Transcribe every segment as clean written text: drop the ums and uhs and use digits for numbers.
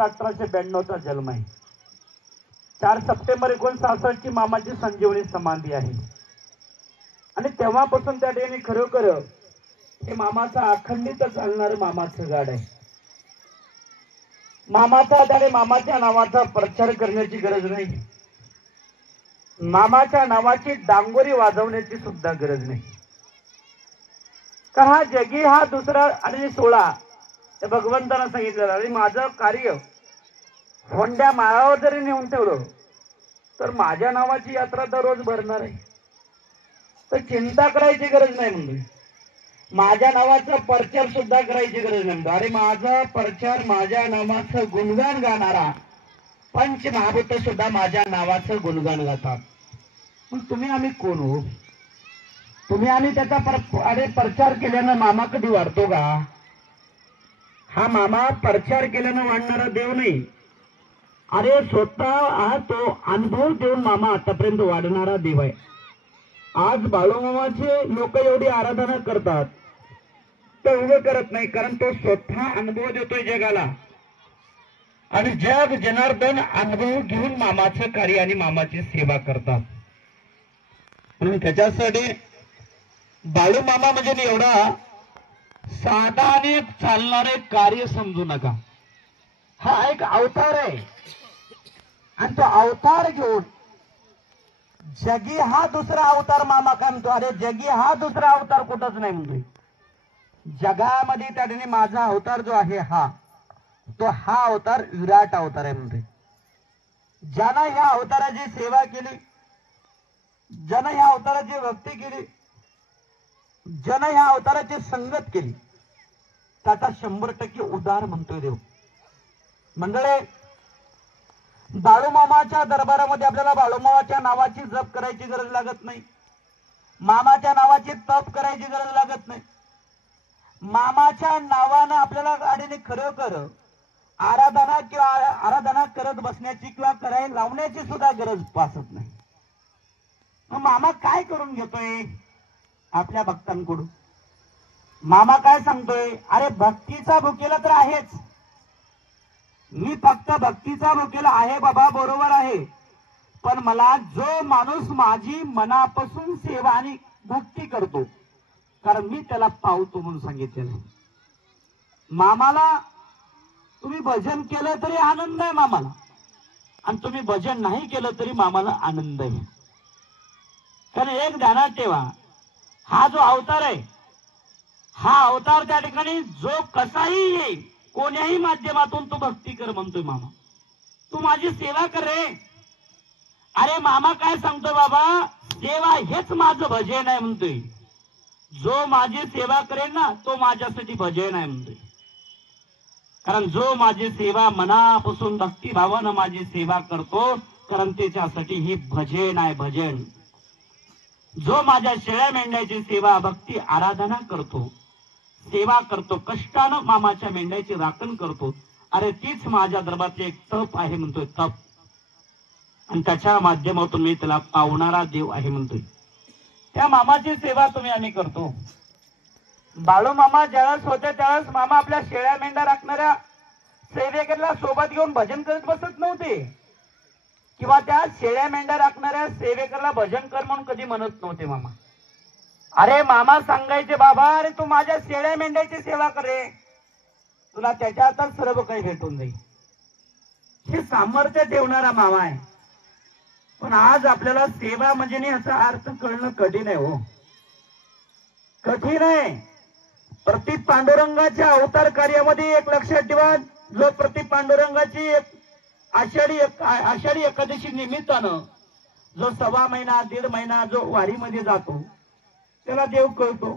1892चा जन्म आहे। 4 सप्टेंबर 1966 ची मामाची संजीवनी समाधी आहे आणि तेव्हापासून त्या ठिकाणी खरोखर हे मामाचा अखंडित चालणारं मामाचं गाड आहे। मामाच्या नावाचा प्रचार करण्याची गरज नाही, मामाच्या नावाची डांगोरी वाजवण्याची सुद्धा गरज नाही। कारण हा जगी हा दुसरा आणि 16 ते भगवंतानं सांगितलेलं आणि माझं कार्य होंड्या माळावर जरी नेऊन ठेवलं तर माझ्या नावाची यात्रा दररोज भरणार आहे, तर चिंता करायची गरज नाही म्हणजे माझ्या नावाचा प्रचार सुद्धा करायची गरज नाही। अरे माझा प्रचार माझ्या नावाचं गुणगान गाणारा पंचमहाभूत सुद्धा माझ्या नावाचं गुणगान गातात। मग तुम्ही आम्ही कोण हो? तुम्ही आम्ही त्याचा प्रचार केल्यानं मामा कधी वाढतो का? हा मामा प्रचार केल्यानं वाढणारा देव नाही, अरे स्वतः हा तो अनुभव देऊन मामा आतापर्यंत वाढणारा देव आहे। आज बाळूमामाचे लोक एवढी आराधना करतात तर उभं करत नाही, कारण तो स्वतः अनुभव देतोय जगाला आणि जग जनार्दन अनुभव घेऊन मामाचं कार्य आणि मामाची सेवा करतात। म्हणून त्याच्यासाठी बाळूमामा म्हणजे एवढा साधा आणि चालणारे कार्य समजू नका, हा एक अवतार आहे आणि तो अवतार घेऊन जगी हा दुसरा अवतार मामा काय म्हणतो, अरे जगी हा दुसरा अवतार कुठंच नाही म्हणतोय, जगामध्ये त्या ठिकाणी माझा अवतार जो आहे हा अवतार विराट अवतार आहे म्हणतोय। ज्यानं या अवताराची सेवा केली, ज्यानं या अवताराची भक्ती केली, ज्यानं या अवताराची संगत केली त्याचा 100% उद्धार म्हणतोय देव। मंडळी, बाळूमामाच्या दरबारामध्ये आपल्याला बाळूमामाच्या नावाची जप करायची गरज लागत नाही, मामाच्या नावाची तप करायची गरज लागत नाही, मामाच्या नावानं आपल्याला गाडीने खरोखर आराधना करत बसण्याची किंवा करायला लावण्याची सुद्धा गरज भासत नाही। मग मामा काय करून घेतोय आपल्या भक्तांकडून? मामा काय सांगतोय, अरे भक्तीचा भुकेला तर आहेच, मी फक्त भक्तीचा भुकेला आहे बाबा, बरोबर आहे, पण मला जो माणूस माझी मनापासून सेवा आणि भक्ती करतो, कारण मी त्याला पावतो म्हणून सांगितलेलं। मामाला तुम्ही भजन केलं तरी आनंद आहे मामाला, आणि तुम्ही भजन नाही केलं तरी मामाला आनंद आहे। कारण एक ध्यानात ठेवा, हा जो अवतार आहे हा अवतार त्या ठिकाणी जो कसाही येईल कोण्याही माध्यमातून तो भक्ती कर म्हणतोय मामा, तू माझी सेवा कर रे। अरे मामा काय सांगतोय बाबा, सेवा हेच माझं भजन आहे म्हणतोय, जो माझी सेवा करेल ना तो माझ्यासाठी भजन आहे म्हणतोय। कारण जो माझी सेवा मनापासून भक्तिभावानं माझी सेवा करतो, कारण त्याच्यासाठी ही भजन आहे भजन। जो माझ्या शेळ्या मेंढ्याची सेवा भक्ती आराधना करतो, सेवा करतो, कष्टानं मामाच्या मेंढ्याची राखण करतो, अरे तीच माझ्या दरबारचे एक तप आहे म्हणतोय, तप, आणि त्याच्या माध्यमातून मी त्याला पावणारा देव आहे म्हणतोय। त्या मामाची सेवा तुम्ही आम्ही करतो। बाळू मामा ज्यावेळेस होते त्यावेळेस मामा आपल्या शेळ्या मेंढ्या राखणाऱ्या सेवेकरला सोबत घेऊन भजन करत बसत नव्हते, किंवा त्या शेळ्या मेंढ्या राखणाऱ्या सेवेकरला भजन कर म्हणून कधी म्हणत नव्हते मामा। अरे मामा सांगायचे, बाबा अरे तू माझ्या शेळ्या मेंढ्याची सेवा कर रे, तुला त्याच्या हातात सर्व काही भेटून जाईल, हे सामर्थ्य ठेवणारा मामा आहे। पण आज आपल्याला सेवा म्हणजे नाही याचा अर्थ कळणं कठीण आहे हो, कठीण आहे। प्रति पांडुरंगाच्या अवतार कार्यामध्ये एक लक्षात ठेवा, जो प्रति पांडुरंगाची आषाढी एकादशी निमित्तानं जो 1.25 महिना 1.5 महिना जो वारीमध्ये जातो त्याला देव कळतो,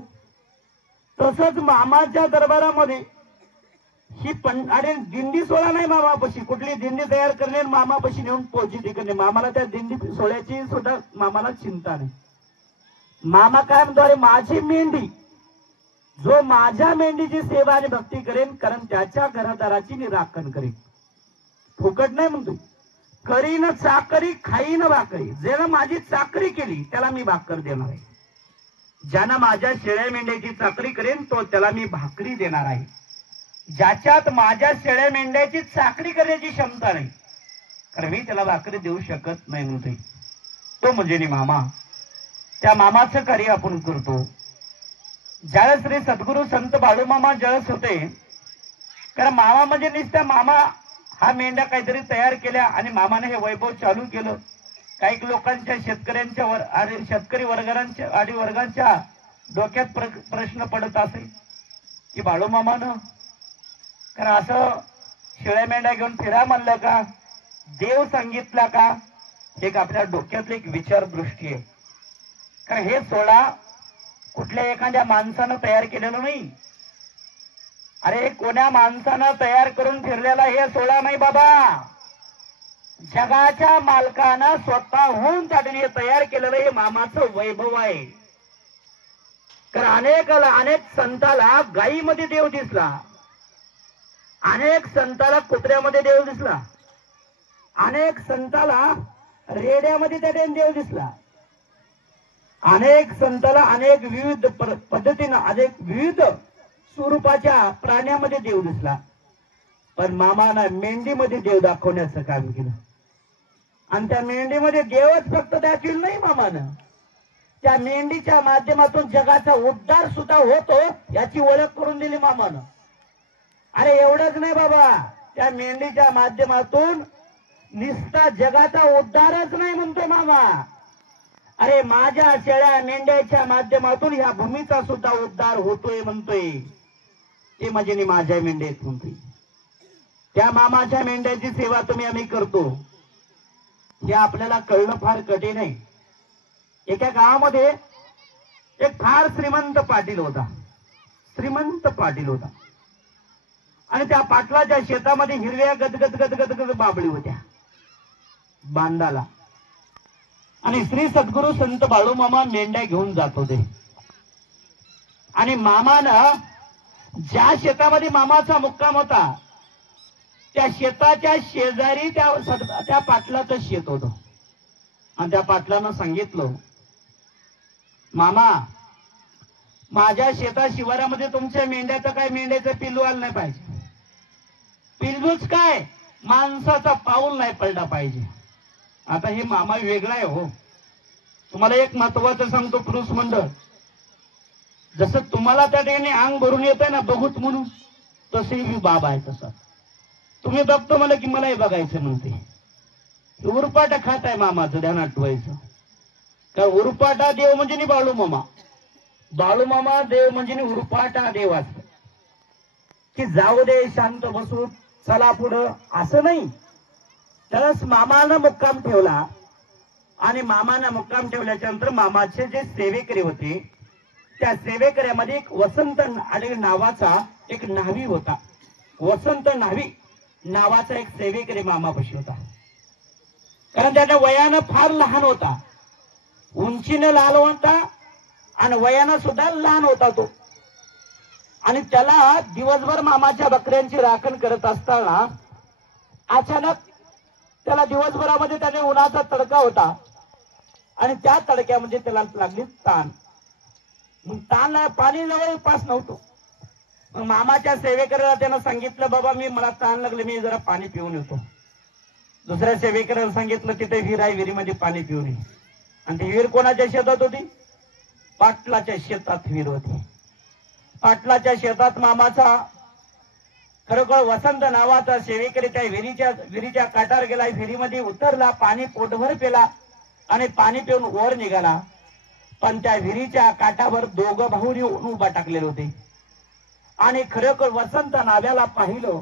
तसंच मामाच्या दरबारामध्ये ही अरे दिंडी सोहळा नाही मामापाशी, कुठली दिंडी तयार करणे मामापाशी नेऊन पोहोचली करणे, मामाला त्या दिंडी सोहळ्याची सुद्धा मामाला चिंता नाही। मामा काय म्हणतो, अरे माझी मेंढी, जो माझ्या मेंढीची सेवा आणि भक्ती करेन, कारण त्याच्या घरादाराची मी राखण करेन, फुकट नाही म्हणतो, करीन चाकरी खाईन भाकरी, ज्यानं माझी चाकरी केली त्याला मी भाकर देणार आहे, ज्यानं माझ्या शेळ्या मेंढ्याची चाकरी करेन तो त्याला मी भाकरी देणार आहे। ज्याच्यात माझ्या शेळ्या मेंढ्याची चाकरी करण्याची क्षमता नाही, कारण मी त्याला भाकरी देऊ शकत नाही म्हणते, तो म्हणजे मामा. त्या मामाचं कार्य आपण करतो. ज्यावेळेस श्री सद्गुरू संत बाळूमामा ज्यावेळेस होते, कारण मामा म्हणजे नुसता मामा हा मेंढ्या काहीतरी तयार केल्या आणि मामाने हे वैभव चालू केलं. काही लोकांच्या शेतकऱ्यांच्या शेतकरी वर्गांच्या डोक्यात प्रश्न पडत असे की बाळूमामानं कारण असं शेळ्या मेंढ्या घेऊन फिरा म्हणलं का, देव सांगितला का, हे आपल्या डोक्यातली एक विचार दृष्टी आहे. कारण हे सोळा कुठल्या एखाद्या माणसानं तयार केलेलं नाही. अरे कोण्या माणसानं तयार करून फिरलेला हे सोळा नाही बाबा, जगाच्या मालकानं स्वतःहून त्याने तयार केलेलं हे मामाचं वैभव आहे. कारण अनेक संताला गायीमध्ये देव दिसला, अनेक संताला कुत्र्यामध्ये देव दिसला, अनेक संताला रेड्यामध्ये त्याने देव दिसला, अनेक संताला अनेक विविध पद्धतीनं अनेक विविध स्वरूपाच्या प्राण्यामध्ये देव दिसला. पण मामानं मेंढीमध्ये देव दाखवण्याचं काम केलं. आणि त्या मेंढीमध्ये देवच फक्त दाखविल नाही मामानं, त्या मेंढीच्या माध्यमातून जगाचा उद्धार सुद्धा होतो याची ओळख करून दिली मामानं. अरे एवढंच नाही बाबा, त्या मेंढीच्या माध्यमातून निस्ता जगाचा उद्धारच नाही म्हणतो मामा, अरे माझ्या शेळ्या मेंढ्याच्या माध्यमातून ह्या भूमीचा सुद्धा उद्धार होतोय म्हणतोय. ते म्हणजे माझ्या मेंढ्या आहेत म्हणतोय. त्या मामाच्या मेंढ्याची सेवा आम्ही करतो, हे आपल्याला कळणं फार कठीण आहे. एका गावामध्ये एक फार श्रीमंत पाटील होता, आणि त्या पाटलाच्या शेतामध्ये हिरव्या गदगद बाबळी होत्या बांधाला. आणि श्री सद्गुरू संत बाळूमामा मेंढ्या घेऊन जात होते. आणि मामानं ज्या शेतामध्ये मामाचा मुक्काम होता त्या शेताच्या शेजारी त्या पाटलाचं शेत होतं. आणि त्या पाटलानं सांगितलं, मामा माझ्या शेता शिवारामध्ये तुमच्या मेंढ्याचं काय, मेंढ्याचं पिल्लू आलं नाही पाहिजे. पिल्लूच काय, माणसाचा पाऊल नाही पडला पाहिजे. आता हे मामा वेगळा आहे हो. तुम्हाला एक महत्वाचं सांगतो पुरुष मंडळ, जसं तुम्हाला त्या ठिकाणी अंग भरून येत आहे ना बघूत म्हणून, तसे मी बाबा आहे. तसा तुम्ही बघतो मला की मलाही बघायचं म्हणते. उरपाटा खात आहे मामाचं, ध्यानात ठेवायचं. का उरपाटा देव म्हणजे बाळूमामा, बाळूमामा देव म्हणजे उरपाटा देव असत की जाऊ दे शांत बसू चला पुढं असं नाही. तरच मामानं मुक्काम ठेवला. आणि मामानं मुक्काम ठेवल्याच्या नंतर मामाचे जे सेवेकरी होते त्या सेवेकऱ्यामध्ये एक वसंत नावाचा एक न्हावी होता. वसंत न्हावी नावाचा एक सेवेकरी मामापाशी होता. कारण त्याच्या वयानं फार लहान होता, उंचीनं लहान होता आणि वयानं सुद्धा लहान होता तो. आणि त्याला दिवसभर मामाच्या बकऱ्यांची राखण करत असताना अचानक त्याला दिवसभरामध्ये त्याने उन्हाचा तडका होता आणि त्या तडक्यामध्ये त्याला लागली ताण. मग ताण पाणी जवळ पास नव्हतं. मग मामाच्या सेवेकऱ्याला त्यानं सांगितलं, बाबा मला ताण लागले, मी जरा पाणी पिऊन येतो. दुसऱ्या सेवेकऱ्याला सांगितलं, तिथे विहीर आहे, विहिरीमध्ये पाणी पिऊन ये. आणि ती विहीर कोणाच्या शेतात होती? पाटलाच्या शेतात विहीर होती. पाटलाच्या शेतात मामाचा खरोखर वसंत नावाचा सेवेकरी त्या विहिरीच्या काठावर गेला, विहिरीमध्ये उतरला, पाणी पोटभर पेला आणि पाणी पिऊन वर निघाला. पण त्या विहिरीच्या काठावर दोघं भाऊ उभा टाकलेले होते. आणि खरोखर वसंत नाव्याला पाहिलं.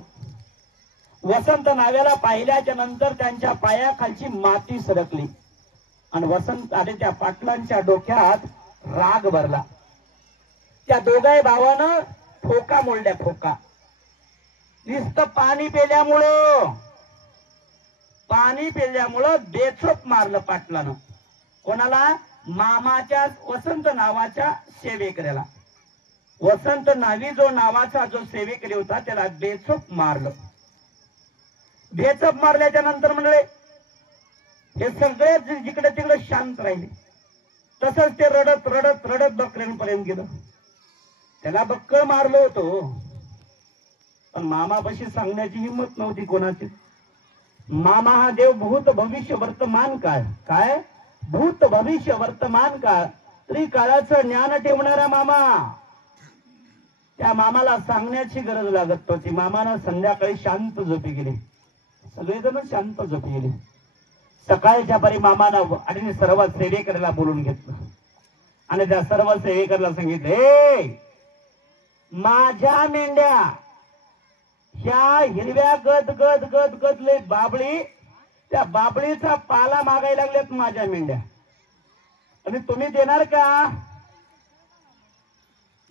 वसंत नाव्याला पाहिल्याच्या नंतर त्यांच्या पायाखालची माती सरकली आणि वसंत आणि त्या पाटलांच्या डोक्यात राग भरला. त्या दोघाही भावानं ठोका मोडल्या, ठोका. नुसतं पाणी पेल्यामुळं बेछोप मारलं पाटलानं. कोणाला? मामाच्या वसंत नावाच्या सेवेकऱ्याला. वसंत नावी जो नावाचा जो सेवेकरी होता त्याला बेछोप मारलं. बेछोप मारल्याच्या नंतर म्हणले हे सगळे जिकडे तिकडे शांत राहिले. तसंच ते रडत रडत रडत बकऱ्यांपर्यंत गेलं. त्याला बक्कळ मारलं होतं. पण मामापाशी सांगण्याची हिंमत नव्हती कोणाची. मामा हा देव भूत भविष्य वर्तमान काळ, काय भूत भविष्य वर्तमान काळ त्रिकाळाचं ज्ञान ठेवणारा मामा. त्या मामाला सांगण्याची गरज लागत नव्हती. मामानं संध्याकाळी शांत झोपी गेले, सगळेजण शांत झोपी गेले. सकाळच्या परी मामानं आणि सर्व सेवेकऱ्याला बोलून घेतलं आणि त्या सर्व सेवेकऱ्याला सांगितले, माझ्या मेंढ्या ह्या हिरव्या गद गद गद गदले बाबळी, त्या बाबळीचा पाला मागायला लागल्यात माझ्या मेंढ्या, आणि तुम्ही देणार का?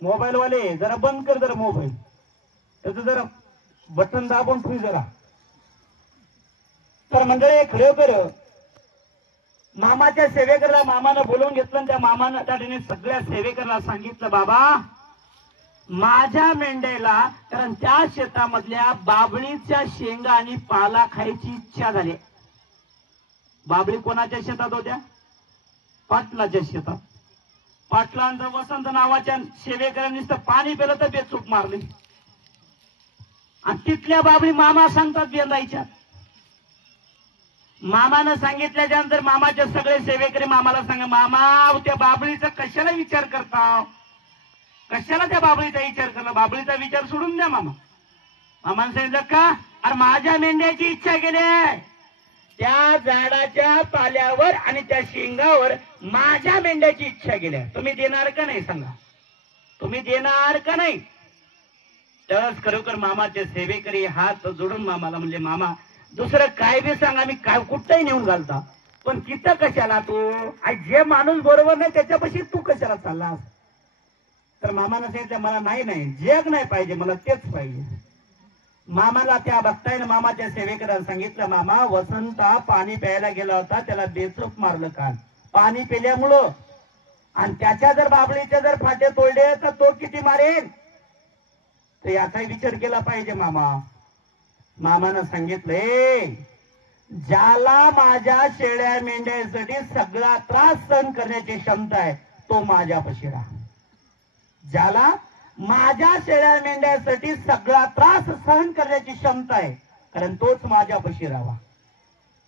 मोबाईल वाले जरा बंद कर जरा मोबाईल, त्याचं जरा बटन दाबून ठेव जरा. तर मंडळी खरोखर मामाच्या सेवेकरला मामानं बोलवून घेतलं आणि त्या मामानं त्या ठिकाणी सगळ्या सेवेकरला सांगितलं, बाबा माझ्या मेंढ्याला, कारण त्या शेतामधल्या बाबळीच्या शेंगा आणि पाला खायची इच्छा झाली. बाबळी कोणाच्या शेतात होत्या? पाटलाच्या शेतात. पाटलांचं वसंत नावाच्या सेवेकरांनी पाणी पिलं तर बेचूक मारली, आणि तिथल्या बाबळी मामा सांगतात बेंदायच्या. मामानं सांगितल्याच्या नंतर मामाचे सगळे सेवेकरी मामाला सांगा, मामा त्या बाबळीचा कशाला विचार करता, कशाला त्या बाबळीचा विचार करला, बाबळीचा विचार सोडून द्या मामा. मामानं सांगितलं का? अरे माझ्या मेंढ्याची इच्छा केली, त्या झाडाच्या पाल्यावर आणि त्या शेंगावर माझ्या मेंढ्याची इच्छा केल्या, तुम्ही देणार का नाही सांगा, तुम्ही देणार का नाही? तरच खरोखर मामाचे सेवेकरी हात जोडून मामाला म्हणले, मामा दुसरं काय बी सांगा, मी काय कुठंही नेऊन घालता, पण तिथं कशाला तू, जे माणूस बरोबर नाही त्याच्यापाशी तू कशाला चाललास? तर मामानं सांगितलं, मला नाही जग नाही पाहिजे, मला तेच पाहिजे. मामाला त्या भक्ताईनं मामाच्या सेवेकराला सांगितलं, मामा वसंता पाणी प्यायला गेला होता, त्याला बेचूक मारलं काल पाणी पिल्यामुळं, आणि त्याच्या जर बाबळीचे जर फाटे तोडले तर तो किती मारेल, तर याचाही विचार केला पाहिजे मामा. मामानं सांगितले, ज्याला माझ्या शेळ्या मेंढ्यासाठी सगळा त्रास सहन करण्याची क्षमता आहे तो माझ्यापाशी राहा. ज्याला माझ्या शेळ्या मेंढ्यासाठी सगळा त्रास सहन करण्याची क्षमता आहे, कारण तोच माझ्यापाशी राहावा.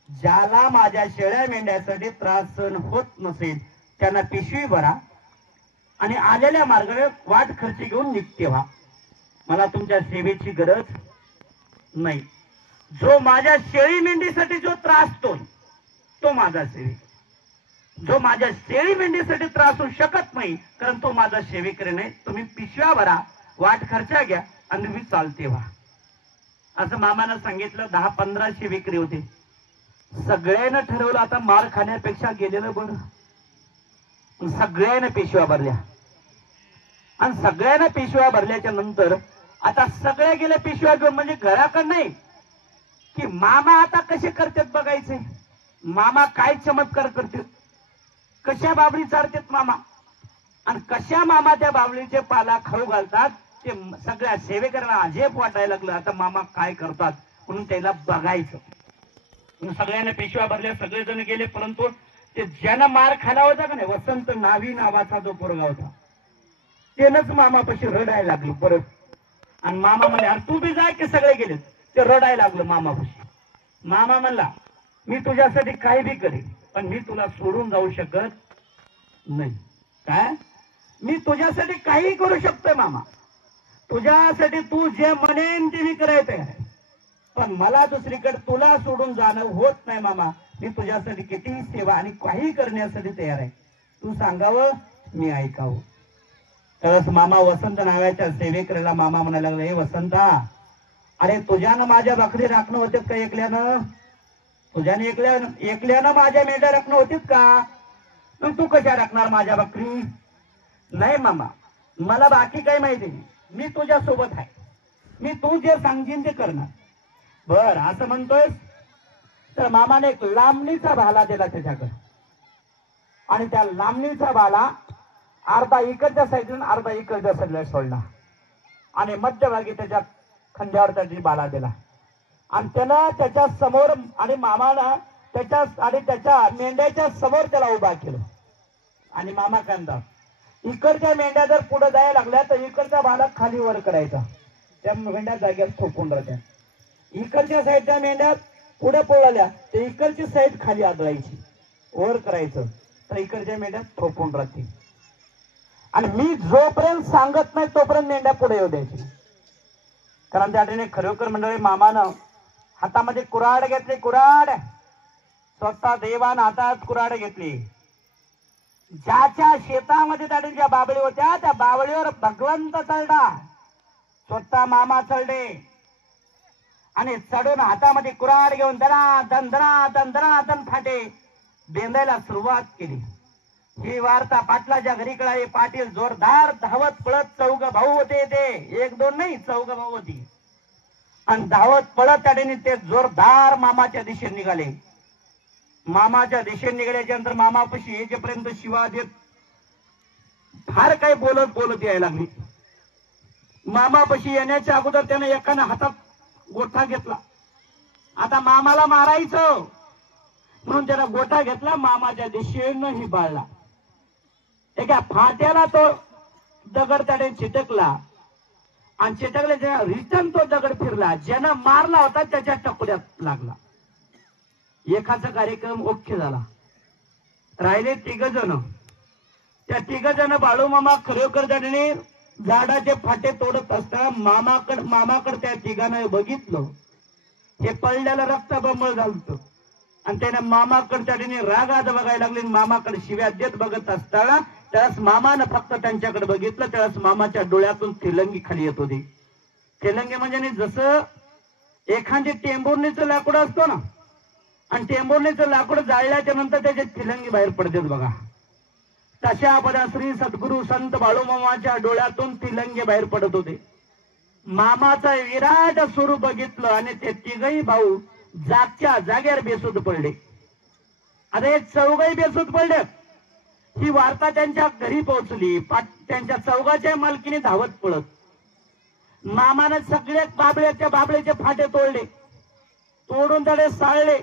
ज्याला माझ्या शेळ्या मेंढ्यासाठी त्रास सहन होत नसेल त्यांना पिशवी भरा आणि आलेल्या मार्गाने वाट खर्च घेऊन निघते व्हा, मला तुमच्या सेवेची गरज नाही. जो माझ्या शेळी मेंढीसाठी जो त्रासतो तो माझा सेवेक, जो माझ्या शेळी मेंढीसाठी त्रास होऊ शकत नाही कारण तो माझा सेवेकरी नाही. तुम्ही पिशव्या भरा, वाट खर्चा घ्या आणि तुम्ही चालते व्हा, असं मामानं सांगितलं. 10-15 सेवेकरी होते. सगळ्यांना ठरवलं आता मार खाण्यापेक्षा गेलेलं बरं. सगळ्यांना पिशव्या भरल्या, आणि सगळ्यांना पिशव्या भरल्याच्या नंतर आता सगळे गेले पिशव्या घेऊन, म्हणजे घराकडे नाही की मामा आता कसे करतात बघायचे, मामा काय चमत्कार करतात, कशा बाबळी चारतात मामा, आणि कशा मामा त्या बाबळीचे पाला खाऊ घालतात, ते सगळ्या सेवेकरांना अजेब वाटायला लागलं. आता मामा काय करतात म्हणून त्याला बघायचं. सगळ्यांना पिशव्या भरल्या, सगळेजण गेले, परंतु ते ज्यानं मार खाला होता का नाही, वसंत नावी नावाचा जो पोरगा होता, त्यानंच मामापाशी रडायला लागली परत. आणि मामा म्हणले, अरे तू बी जाय की, सगळे गेले. ते रडायला लागलं मामापाशी. मामा म्हणला, मी तुझ्यासाठी काही बी करेन, पण मी तुला सोडून जाऊ शकत नाही. काय? मी तुझ्यासाठी काही करू शकतोय मामा, तुझ्यासाठी तू जे म्हणेन ते मी करायचं आहे, पण मला दुसरीकडे तुला सोडून जाणं होत नाही मामा. मी तुझ्यासाठी कितीही सेवा आणि काही करण्यासाठी तयार आहे, तू सांगावं मी ऐकावं. तरच मामा वसंत नावाच्या सेवेकऱ्याला मामा म्हणायला लागले, हे वसंता, अरे तुझ्यानं माझ्या बकरी राखणं होते का एकल्यानं? तुझ्याने एकल्यानं माझ्या मेंढ्या राखणं होतीच का? मग तू कशा राखणार माझ्या बकरी? नाही मामा, मला बाकी काही माहिती नाही, मी तुझ्या सोबत आहे, मी तू जे सांगशील ते करणार. बर असं म्हणतोय, तर मामाने एक लांबणीचा भाला दिला त्याच्याकडे, आणि त्या लांबणीचा भाला अर्धा इकडच्या साईडून अर्धा इकडच्या साईडला सोडला, आणि मध्यभागी त्याच्या खांद्यावर त्याची बाला दिला, आणि त्यानं त्याच्या समोर आणि मामाला त्याच्या आणि त्याच्या मेंढ्याच्या समोर त्याला उभा केलं. आणि मामा काय म्हणतात, इकडच्या मेंढ्या जर पुढे जायला लागल्या तर इकडचा बाला खाली वर करायचा, त्या मेंढ्या जाग्यावर थोपून राहत्या. इकडच्या साईडच्या मेंढ्या पुढे पळाल्या ते इकडची साईड खाली आदळायची, वर करायचं, तर इकडच्या मेंढ्या थोपून राहतील. आणि मी जोपर्यंत सांगत नाही तोपर्यंत मेंढ्या पुढे येऊ द्यायची. कारण त्या ठिकाणी खरोखर मंडळी मामानं हातामध्ये कुऱ्हाड घेतली, कुऱ्हाड स्वतः देवान हातात कुऱ्हाड घेतली. ज्याच्या शेतामध्ये त्या ज्या बाबळी होत्या त्या बाबळीवर भगवंत चढला, स्वतः मामा चढले आणि चढून हातामध्ये कुऱ्हाड घेऊन दना दन फाटे बेंदायला सुरुवात केली. ही वार्ता पाटलाच्या घरी कळाली. पाटील जोरदार धावत पळत, चौघ भाऊ होते ते, एक दोन नाही, चौघ भाऊ होती, आणि धावत पळत त्याने ते जोरदार मामाच्या दिशेने निघाले. मामाच्या दिशेने निघाल्याच्या नंतर मामापाशी येईपर्यंत शिवा देत फार काही बोलत यायला लागली. मामापाशी येण्याच्या अगोदर त्याने एकाने हातात गोठा घेतला. आता मामाला मारायचं म्हणून त्याला गोठा घेतला, मामाच्या दिशेनं ही बाळला. एका फाट्याला तो दगड त्याने चिटकला आणि चिटकल्याच्या रिटर्न तो दगड फिरला. ज्यानं मारला होता त्याच्या टकोऱ्यात लागला. एकाचा कार्यक्रम ओके झाला. राहिले 3 जण. त्या 3 जण बाळूमामा खरोखर त्याने झाडाचे फाटे तोडत असताना मामाकड त्या 3घांना बघितलं. हे पडलेलं रक्त बंबळ झालं आणि त्याने मामाकडे त्याने रागात बघायला लागले. मामाकडे शिव्या देत बघत असताना त्यावेळेस मामानं फक्त त्यांच्याकडे बघितलं. त्यावेळेस मामाच्या डोळ्यातून थिलंगी खाली येत होती. थिलंगी म्हणजे जसं एखादी टेंभुर्णीचं लाकूड असतो ना, आणि टेंभुर्णीचं लाकूड जाळल्याच्या नंतर त्याचे थिलंगी बाहेर पडतात बघा, तशा पदा श्री सद्गुरु संत बाळूमामाच्या डोळ्यातून तिलंगे बाहेर पडत होते. मामाचं विराट स्वरूप बघितलं आणि ते 3घही भाऊ जागच्या जागेवर बेसूद पडले. आता हे 4घही बेसूद पडले. ही वार्ता त्यांच्या घरी पोहोचली. त्यांच्या 4घाच्या मालकीने धावत पळत मामाने सगळे बाबळेचे फाटे तोडले, तोडून त्याने साळले,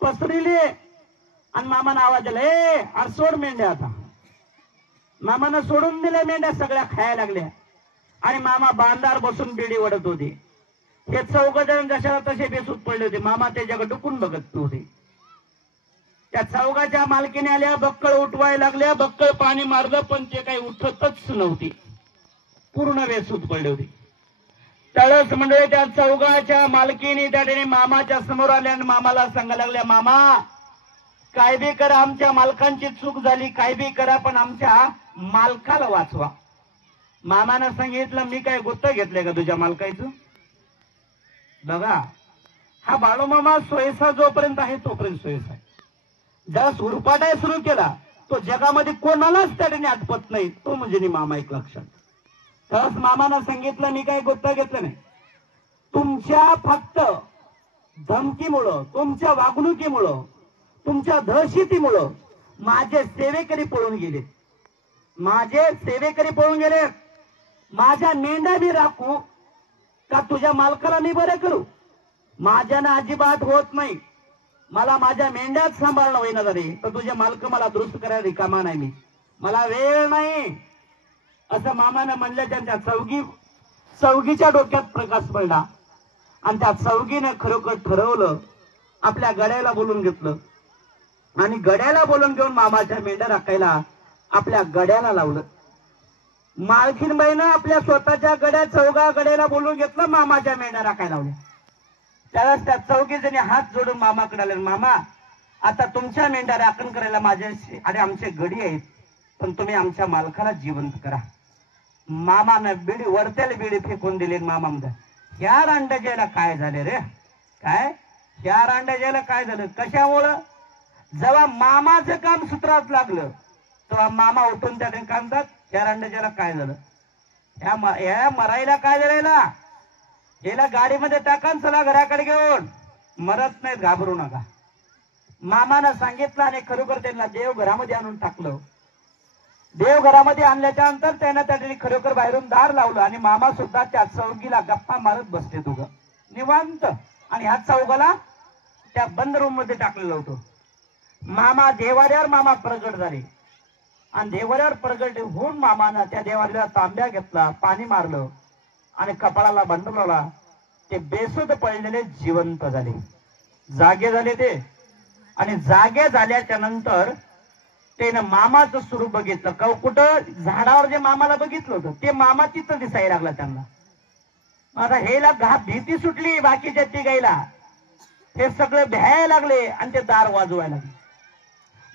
पसरिले आणि मामाने आवाज दिला, अरे सोड मेंढ्या. आता मामानं सोडून दिल्या मेंढ्या, सगळ्या खायला लागल्या आणि मामा बांधार बसून बेडी वडत होते. हे 4 जण जशाला तसे बेसूद पडले होते. मामा त्याच्याकडे डुकून बघत होते. त्या 4घाच्या मालकीने आल्या, बक्कळ उठवायला लागल्या. बक्कळ पाणी मारलं पण ते काही उठतच नव्हती, पूर्ण बेसूद पडले होते. तळस मंडळी त्या 4घाच्या मालकीने त्या मामाच्या समोर आल्या आणि मामाला सांगायला लागल्या, मामा काय बी करा, आमच्या मालकांची चूक झाली, काय बी करा, पण आमच्या मालकाला वाचवा. मामानं सांगितलं, मी काय गुत्त घेतलंय का तुझ्या मालकाचं? बघा, हा बाळूमामा सोयसा जोपर्यंत आहे तोपर्यंत सोयसा आहे. ज्या सुरपाटाय सुरू केला तो जगामध्ये कोणालाच त्याने आठवत नाही, तो म्हणजे मामा. एक लक्षात. त्यावेळेस मामानं सांगितलं, मी काय गुत्त घेतलं नाही, तुमच्या फक्त धमकीमुळं, तुमच्या वागणुकीमुळं, तुमच्या दहशतीमुळं माझे सेवेकरी पळून गेले. माझे सेवेकरी पळून गेले. माझ्या मेंढ्या मी राखू का तुझ्या मालकाला मी बरं करू? माझ्यानं अजिबात होत नाही. मला माझ्या मेंढ्याच सांभाळणं होईना झाले, तर तुझे मालक मला दुरुस्त करायला रिकामा नाही, मी मला वेळ नाही असं मामानं म्हणलं. त्यांच्या 4घीच्या डोक्यात प्रकाश पडला आणि त्या 4घीने खरोखर ठरवलं, आपल्या गड्याला बोलून घेतलं आणि गड्याला बोलून घेऊन मामाच्या मेंढ्या राखायला आपल्या गड्याला लावलं. मालकीनबाईनं आपल्या स्वतःच्या गड्या 4घा गड्याला बोलून घेतलं, मामाच्या मेंढ्या राखायला लावल्या. त्यावेळेस त्या 4घी जणी हात जोडून मामाकडे आले, मामा आता तुमच्या मेंढ्या राखण करायला माझ्याशी आणि आमचे गडी आहेत, पण तुम्ही आमच्या मालकाला जिवंत करा. मामानं बिडी वरतेल बिडी फेकून दिली. मामा म्हणतात, ह्या रांडाजायला काय झाले रे? काय ह्या रांडाजायला काय झालं? कशामुळं? जेव्हा मामाचं काम सूत्रात लागलं तेव्हा मामा उठून त्या कांतात, ह्या रांडाजायला काय झालं? ह्या मरायला काय झालेला? याला गाडीमध्ये टाका, चला घराकडे घेऊन. मरत नाहीत, घाबरू नका. मामानं सांगितलं आणि खरोखर त्यांना देवघरामध्ये आणून टाकलं. देवघरामध्ये आणल्याच्या नंतर त्यानं त्या खरोखर बाहेरून दार लावलं आणि मामा सुद्धा त्या 4घीला गप्पा मारत बसते दोघं निवांत. आणि ह्या 4घाला त्या बंद रूम मध्ये टाकलेलं होतं. मामा देवाऱ्यावर मामा प्रगट झाले आणि देवाऱ्यावर प्रगट होऊन मामानं त्या देवाऱ्याला तांब्या घेतला, पाणी मारलं आणि कपाळाला बंड लावला. ते बेसूद पडलेले जिवंत झाले, जागे झाले ते. आणि जागे झाल्याच्या नंतर त्यानं मामाचं स्वरूप बघितलं. कुठं झाडावर जे मामाला बघितलं होतं ते मामा तिथं दिसायला लागला त्यांना. आता हेला भीती सुटली बाकीच्या तिघाईला. हे सगळे भ्यायला लागले आणि ते दार वाजवायला लागले.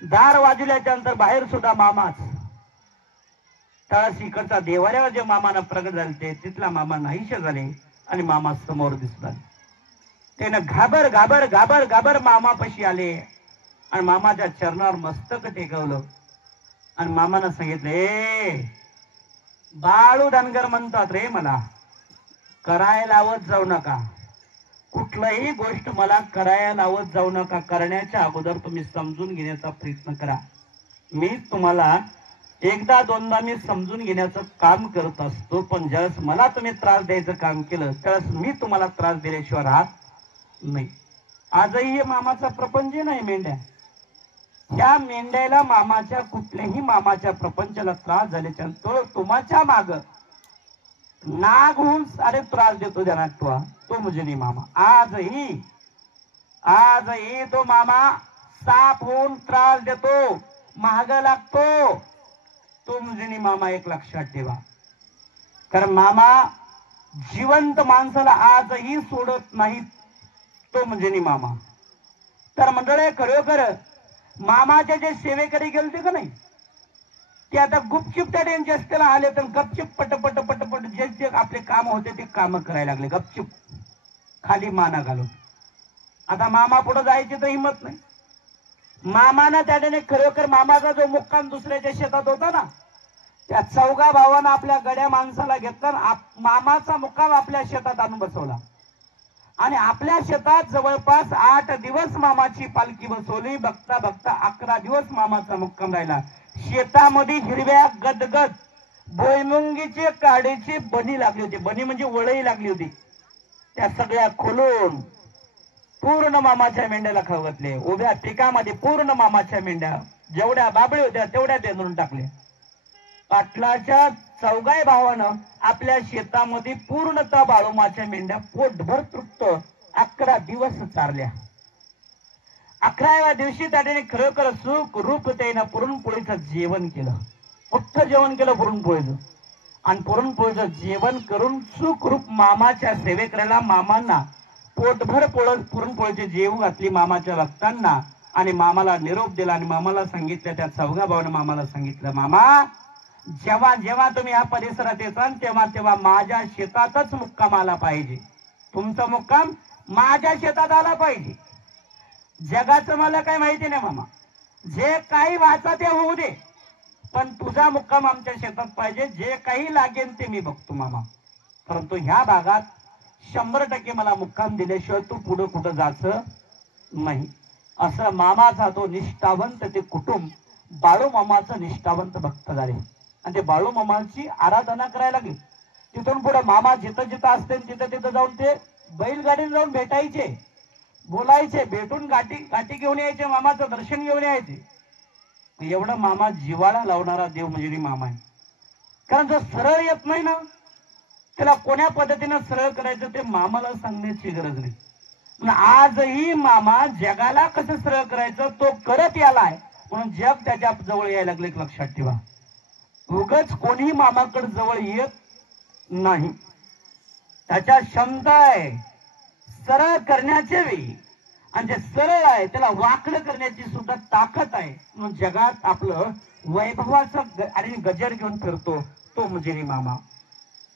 दार वाजवल्याच्या नंतर बाहेर सुद्धा मामाच. तळस इकडचा देवाऱ्यावर जे मामानं प्रगट झाले तिथला मामा नाहीशे झाले आणि मामा समोर दिसला. त्यानं घाबर घाबर घाबर घाबर मामापाशी आले आणि मामाच्या चरणावर मस्तक टेकवलं आणि मामानं सांगितलं, ए बाळू धनगर म्हणतात रे, मला करायला लावत जाऊ नका. कुठलाही गोष्ट मला करायला लावत जाऊ नका. करण्याच्या अगोदर तुम्ही समजून घेण्याचा प्रयत्न करा. मी तुम्हाला एकदा दोनदा मी समजून घेण्याचं काम करत असतो, पण ज्यावेळेस मला तुम्ही त्रास द्यायचं काम केलं त्यावेळेस मी तुम्हाला त्रास दिल्याशिवाय राहत नाही. आजही हे मामाचा प्रपंच नाही मेंढ्या. त्या मेंढ्याला मामाच्या कुठल्याही मामाच्या प्रपंचाला त्रास झाल्याच्या तो तुमच्या माग नाग होऊन सारे त्रास देतो देणार तो मुजनी मामा. आजही तो मामा साप होऊन त्रास देतो, महाग लागतो तो मुजनी मामा. एक लक्षात ठेवा, कारण मामा जिवंत माणसाला आजही सोडत नाहीत तो मुजनी मामा. तर मंडळी खरोखर मामाच्या जे सेवेकरी गेलते का नाही ते आता गुपचूप त्या डेंजर आले तर गपचूप पटपट पटपट जे जे आपले काम होते ते काम करायला लागले गपचूप खाली माना घालून. आता मामा पुढे जायची तर हिंमत नाही. मामाना त्याने खरोखर मामाचा जो मुक्काम दुसऱ्याच्या शेतात होता ना, त्या चौघा भावानं आपल्या गड्या माणसाला घेतला, मामाचा मुक्काम आपल्या शेतात आणून बसवला आणि आपल्या शेतात जवळपास 8 दिवस मामाची पालखी बसवली. बघता बघता 11 दिवस मामाचा मुक्काम राहिला. शेतामध्ये हिरव्या गदगद भुईमुंगीचे काडीची बनी लागली होती. बनी म्हणजे वळई लागली होती. त्या सगळ्या खोलून पूर्ण मामाच्या मेंढ्याला खाऊ घातले. उभ्या पिकामध्ये पूर्ण मामाच्या मेंढ्या जेवढ्या बाबळी होत्या तेवढ्या बेंदून टाकले. पाटलाच्या चौघाई भावानं आपल्या शेतामध्ये पूर्णतः बाळूमाच्या मेंढ्या पोटभर तृप्त 11 दिवस चारल्या. 11व्या दिवशी त्याने खरोखर सुख रूप त्यानं पुरणपोळीचं जेवण केलं. मोठं जेवण केलं पुरणपोळीचं. आणि पुरणपोळीचं जेवण करून सुख रूप मामाच्या सेवेकऱ्याला मामांना पोटभर पुरणपोळीचे जेव घातली मामाच्या भक्तांना आणि मामाला निरोप दिला. आणि मामाला सांगितलं, त्या चौघा भावानं मामाला सांगितलं, मामा जेव्हा जेव्हा तुम्ही ह्या परिसरात येताल तेव्हा तेव्हा माझ्या शेतातच मुक्काम आला पाहिजे. तुमचा मुक्काम माझ्या शेतात आला पाहिजे. जगाचं मला काही माहिती नाही मामा, जे काही वाचा ते होऊ दे, पण तुझा मुक्काम आमच्या शेतात पाहिजे. जे काही लागेल ते मी बघतो मामा, परंतु ह्या भागात 100% मला मुक्काम दिल्याशिवाय तू पुढे कुठं जायचं नाही. असं मामाचा तो निष्ठावंत ते कुटुंब बाळू मामाचं निष्ठावंत भक्त झाले आणि ते बाळू मामाची आराधना करायला लागले. तिथून पुढे मामा जिथं जिथं असते तिथं तिथं जाऊन ते बैलगाडीने जाऊन भेटायचे, बोलायचे, भेटून गाठी घेऊन यायचे, मामाचं दर्शन घेऊन यायचे. एवढं मामा जिवाळा लावणारा देव म्हणजे मामा आहे. कारण जो सरळ येत नाही ना त्याला कोण्या पद्धतीने सरळ करायचं ते मामाला सांगण्याची गरज नाही. आजही मामा जगाला कसं सरळ करायचं तो करत यालाय, म्हणून जग त्याच्या जवळ यायला लागले. लक्षात ठेवा, उगाच कोणीही मामाकडे जवळ येत नाही. त्याच्या क्षमता आहे सरळ करण्याचे वेळी, आणि जे सरळ आहे त्याला वाकड करण्याची सुद्धा ताकद आहे. म्हणून जगात आपलं वैभवाचं आणि गजर घेऊन फिरतो तो म्हणजे मामा.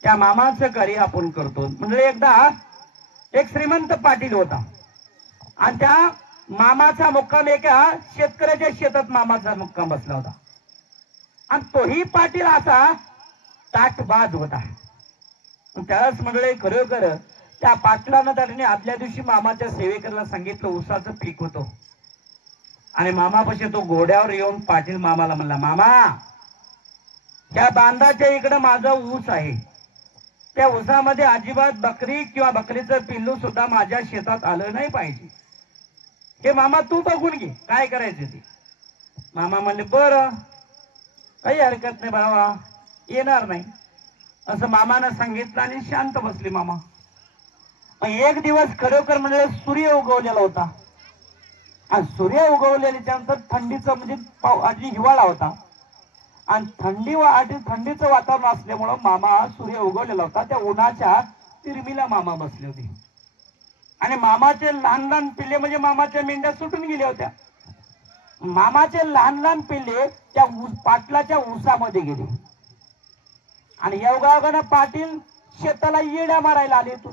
त्या मामाचं कार्य आपण करतो. म्हणजे एकदा एक श्रीमंत पाटील होता आणि त्या मामाचा मुक्काम एका शेतकऱ्याच्या शेतात मामाचा मुक्काम बसला होता. आणि तोही पाटील असा ताटबाज होता. त्यावेळेस मंडळी खरोखर त्या पाटलानं त्याने आदल्या दिवशी मामाच्या सेवेकरला सांगितलं ऊसाचं पीक होतो आणि मामापाशी तो घोड्यावर येऊन पाटील मामाला म्हणला, मामा त्या बांधाच्या इकडं माझा ऊस आहे, त्या ऊसामध्ये अजिबात बकरी किंवा बकरीचं पिल्लू सुद्धा माझ्या शेतात आलं नाही पाहिजे. हे मामा तू बघून घे काय करायचं ते. मामा म्हणले बरं काही हरकत नाही बाबा, येणार नाही. असं मामानं सांगितलं आणि शांत बसले मामा. एक दिवस खरोखर म्हणजे सूर्य उगवलेला होता आणि सूर्य उगवलेल्या नंतर थंडीचं म्हणजे आधी हिवाळा होता आणि थंडीचं वातावरण असल्यामुळं मामा सूर्य उगवलेला होता. त्या उन्हाच्या तिरमीला मामा बसले होते आणि मामाचे लहान लहान पिल्ले म्हणजे मामाच्या मेंढ्या सुटून गेल्या होत्या. मामाचे लहान लहान पिल्ले त्या पाटलाच्या ऊसामध्ये गेले आणि योगायोगानं पाटील शेताला येड्या मारायला आले. तू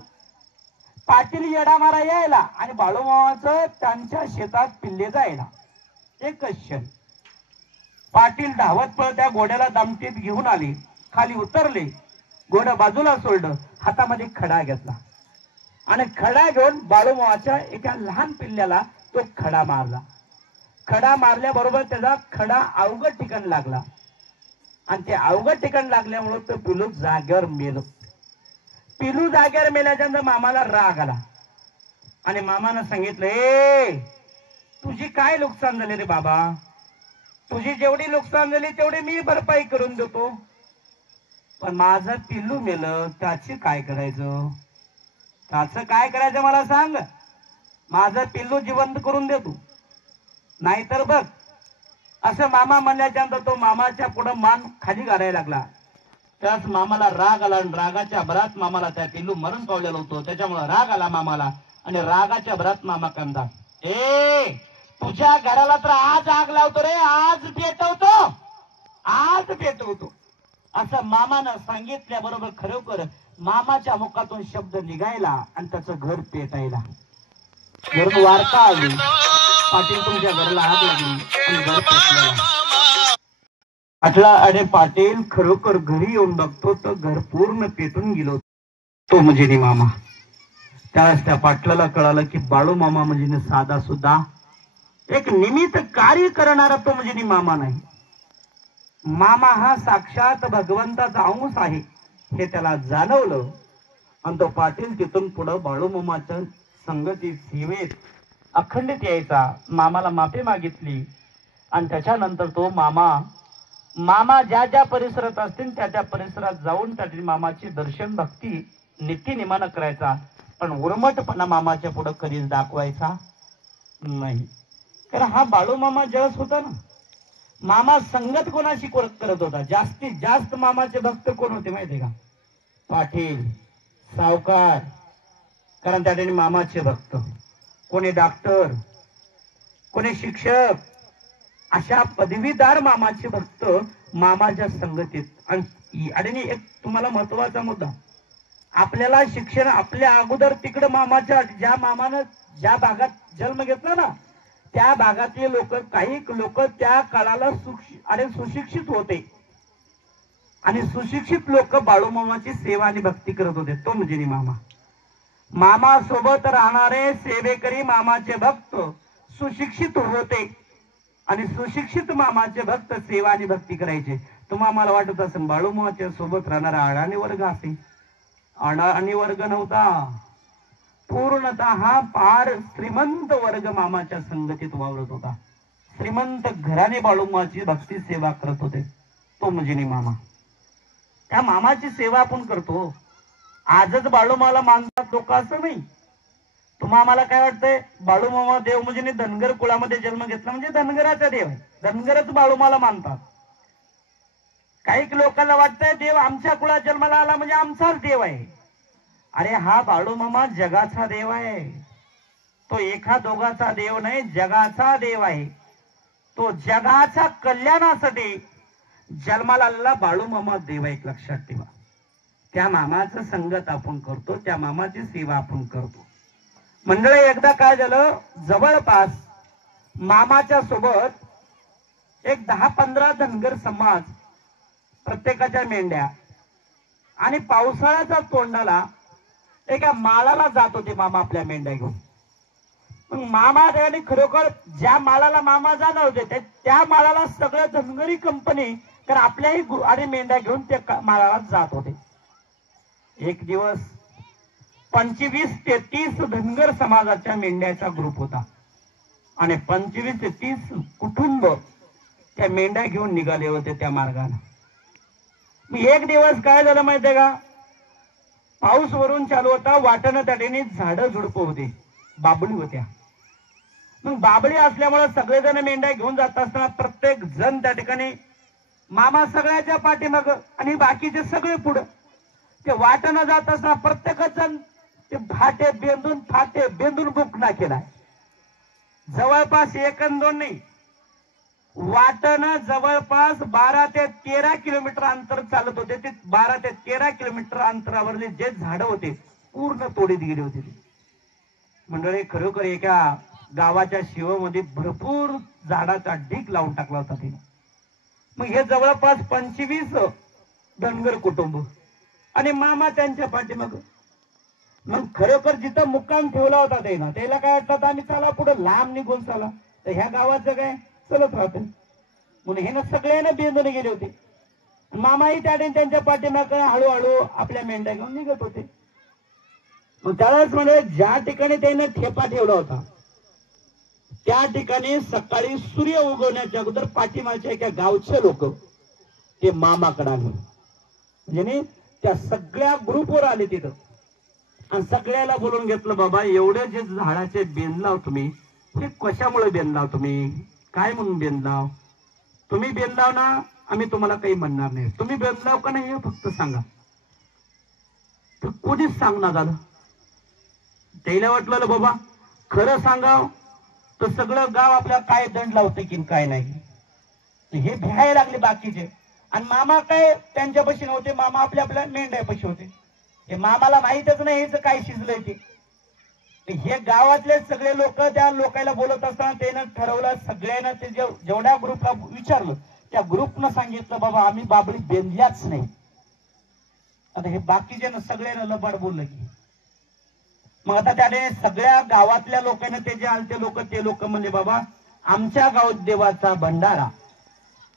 पाटील येडा मारा यायला आणि बाळूमामाचं त्यांच्या शेतात पिल्ले जायला. एकच क्षण पाटील धावत पळ त्या घोड्याला दामटीत घेऊन आले. खाली उतरले, घोडं बाजूला सोडलं, हातामध्ये खडा घेतला आणि खडा घेऊन बाळूमामाच्या एका लहान पिल्ल्याला तो खडा मारला. खडा मारल्याबरोबर त्याचा खडा अवघड ठिकाण लागला आणि ते अवघड ठिकाण लागल्यामुळे तो पिलू जागेवर मेलो. पिलू जागेवर मेल्याच्या मामाला राग आला आणि मामानं सांगितलं, ए तुझी काय नुकसान झाले रे बाबा, तुझी जेवढी नुकसान झाली तेवढी मी भरपाई करून देतो, पण माझं पिल्लू मेलं त्याची काय करायचं, त्याचं काय करायचं मला सांग, माझं पिल्लू जिवंत करून देतो नाहीतर बघ. असं मामा म्हणल्याच्या नंतर तो मामाच्या पुढे मान खाली घालायला लागला. त्याच मामाला राग आला आणि रागाच्या भरात मामाला त्या पिल्लू मरण पावलेलं होतं. त्याच्यामुळे राग आला मामाला आणि रागाच्या भरात मामा कंदा, ए तुझ्या घराला तर आज आग लावतो रे, आज पेटवतो, आज पेटवतो असं मामानं सांगितल्याबरोबर खरोखर मामाच्या मुखातून शब्द निघायला आणि त्याचं घर पेटायला. घरून वार्ता आली, पाटील तुमच्या घराला आग लागली आणि घर पेटलं. आठला आणि पाटील खरोखर घरी येऊन बघतो तर घर पूर्ण पेटून गेलो. तो म्हणजे मामा. त्यावेळेस त्या पाटलाला कळालं की बाळू मामा म्हणजे साधा सुद्धा एक निमित्त कार्य करणारा तो म्हणजे मामा नाही, मामा हा साक्षात भगवंताचा अंश आहे हे त्याला जाणवलं आणि तो पाटील तिथून पुढे बाळू मामाच्या संगतीत सेवेत अखंडित यायचा. मामाला माफी मागितली आणि त्याच्यानंतर तो मामा ज्या ज्या परिसरात असतील त्या त्या परिसरात जाऊन त्याची मामाची दर्शन भक्ती नित्य निमानं करायचा, पण उर्मटपणा मामाच्या पुढे कधीच दाखवायचा नाही. कारण हा बाळू मामा जळस होता ना. मामा संगत कोणाशी करत होता, जास्तीत जास्त मामाचे भक्त कोण होते माहितीये का, पाटील, सावकार, कारण त्या ठिकाणी मामाचे भक्त, कोणी डॉक्टर, कोणी शिक्षक, अशा पदवीदार मामाचे भक्त मामाच्या संगतीत. आणि एक तुम्हाला महत्वाचा मुद्दा, आपल्याला शिक्षण आपल्या अगोदर तिकडे मामाच्या ज्या मामानं ज्या भागात जन्म घेतला ना त्या भागातले लोक, काही लोक त्या काळाला सुशिक्षित होते आणि सुशिक्षित लोक बाळूमामाची सेवा आणि भक्ती करत होते. तो म्हणजे मामा. मामा सोबत राहणारे सेवेकरी मामाचे भक्त सुशिक्षित होते आणि सुशिक्षित मामाचे भक्त सेवा आणि भक्ती करायचे. तुम्हाला वाटत असेल बाळूमामाच्या सोबत राहणारा अडाणी वर्ग असे, अडाणी वर्ग नव्हता, पूर्णतः फार श्रीमंत वर्ग मामाच्या संगतीत वावरत होता. श्रीमंत घराने बाळूमामाची भक्ती सेवा करत होते. तो म्हणजे मामा. त्या मामाची सेवा आपण करतो. आजच बाळूमामाला मानतात लोक असं नाही. तुम्हाला काय वाटतंय, बाळूमामा देव म्हणजे धनगर कुळामध्ये जन्म घेतला म्हणजे धनगराचा देव आहे, धनगरच बाळूमाला मानतात. काही लोकांना वाटतंय देव आमच्या कुळात जन्माला आला म्हणजे आमचाच देव आहे. अरे हा बाळूमामा जगाचा देव आहे. तो एका दोघाचा देव नाही, जगाचा देव आहे. तो जगाच्या कल्याणासाठी जन्माला आलेला बाळूमामा देव आहे. एक लक्षात ठेवा. त्या मामाचं संगत आपण करतो, त्या मामाची सेवा आपण करतो. मंडळी, एकदा काय झालं, जवळपास मामाच्या सोबत एक 10-15 धनगर समाज, प्रत्येकाच्या मेंढ्या, आणि पावसाळ्याच्या तोंडाला एका माळाला जात होते मामा आपल्या मेंढ्या घेऊन. मग मामा त्याने खरोखर ज्या माळाला मामा जाणार होते त्या माळाला सगळ्या धनगरी कंपनी तर आपल्याही आणि मेंढ्या घेऊन त्या माळाला जात होते. एक दिवस 25 ते 30 धनगर समाजाच्या मेंढ्याचा ग्रुप होता आणि 25 ते 30 कुटुंब त्या मेंढ्या घेऊन निघाले होते त्या मार्गाने. मी एक दिवस काय झालं माहितीये का, पाऊस वरून चालू होता, वाटेनं त्या ठिकाणी झाडं झुडपं होते, बाबळी होत्या. मग बाबळी असल्यामुळे सगळेजण मेंढ्या घेऊन जात असताना प्रत्येक जण त्या ठिकाणी, मामा सगळ्याच्या पाठीमाग आणि बाकीचे सगळे पुढं. ते वाटेनं जात असताना प्रत्येकच जण ते फाटे बेंदून बुकना केलाय. जवळपास 1 आणि 2 नाही, वाटेनं जवळपास 12 ते 13 किलोमीटर अंतर चालत होते. ते 12 ते 13 किलोमीटर अंतरावरले जे झाडं होते पूर्ण तोडीत गेले होते. मंडळी, खरोखर एका गावाच्या शिवामध्ये भरपूर झाडाचा ढीक लावून टाकला होता ते. मग हे जवळपास 25 धनगर कुटुंब आणि मामा त्यांच्या पाठीमाग. मग खरोखर जिथं मुक्काम ठेवला होता ते ना, त्याला काय वाटलं आम्ही चला पुढे लांब निघून चला, तर ह्या गावाचं काय चलत राहतं म्हणून हे ना सगळ्यांना बेंदून गेले होते. मामाही त्यांच्या पाठीमाग हळूहळू आपल्या मेंढ्या घेऊन निघत होते. मग त्यावेळेस म्हणजे ज्या ठिकाणी त्याने ठेपा ठेवला होता त्या ठिकाणी सकाळी सूर्य उगवण्याच्या अगोदर पाठीमागच्या एका गावचे लोक ते मामाकडे आले. म्हणजे त्या सगळ्या ग्रुपवर आले तिथं आणि सगळ्याला बोलून घेतलं, बाबा एवढे जे झाडाचे बेंदलाव तुम्ही, हे कशामुळे बेंदलाव तुम्ही, काय म्हणून बेंदलाव तुम्ही बेंदलाव ना, आम्ही तुम्हाला काही म्हणणार नाही, तुम्ही बेंदलाव का नाही हे फक्त सांगा. तर कोणीच सांगणार झालं. त्याला वाटलं बाबा खरं सांगाव तर सगळं गाव आपल्याला काय दंड लावते की काय नाही, हे भ्यायला लागले बाकीचे. आणि मामा काय त्यांच्यापाशी नव्हते, मामा आपल्या मेंढ्यापाशी होते. हे मामाला माहितच नाही हेच काय शिजलंय ते. हे गावातले सगळे लोक त्या लोकांना बोलत असताना त्यानं ठरवलं, सगळ्यांना ते जेवढ्या ग्रुपला विचारलं त्या ग्रुपनं सांगितलं, बाबा आम्ही बाबळी बेंदल्याच नाही. आता हे बाकीचे सगळ्यांना लबाड बोललं की. मग आता त्याने सगळ्या गावातल्या लोकांना ते जे आलते लोक ते लोक म्हणले, बाबा आमच्या गाव देवाचा भंडारा,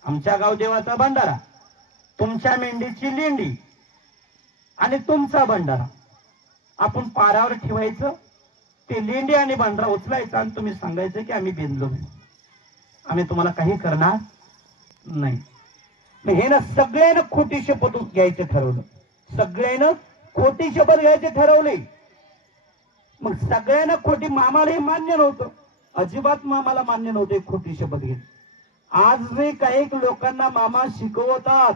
आमच्या गाव देवाचा भंडारा, तुमच्या मेंढीची लेंडी आणि तुमचा भंडारा आपण पारावर ठेवायचं, ते लेंडी आणि भंडारा उचलायचा आणि तुम्ही सांगायचं की आम्ही बेंदलो नाही, आम्ही तुम्हाला काही करणार नाही. मग हे ना सगळ्यांना खोटी शपथ घ्यायचं ठरवलं, सगळ्यांना खोटी शपथ घ्यायचे ठरवले. मग सगळ्यांना खोटी, मामाला हे मान्य नव्हतं, अजिबात मामाला मान्य नव्हते खोटी शपथ घेत. आजही काही लोकांना मामा शिकवतात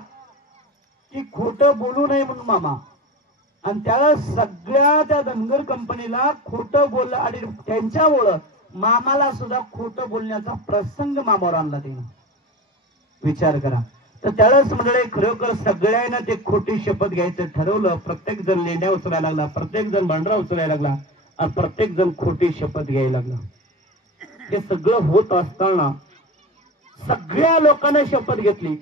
की खोटं बोलू नये म्हणून मामा, आणि त्याला सगळ्या त्या धनगर कंपनीला खोटं बोललं आणि त्यांच्यामुळं मामाला सुद्धा खोटं बोलण्याचा प्रसंग मामावर आणला त्यानं. विचार करा. तर त्यावेळेस मंडळी खरोखर सगळ्यांना ते खोटी शपथ घ्यायचं ठरवलं. प्रत्येक जण लेण्या उचलायला लागला, प्रत्येक जण भंडारा उचलायला लागला आणि प्रत्येक जण खोटी शपथ घ्यायला लागला. हे सगळं होत असताना सगळ्या लोकांना शपथ घेतली,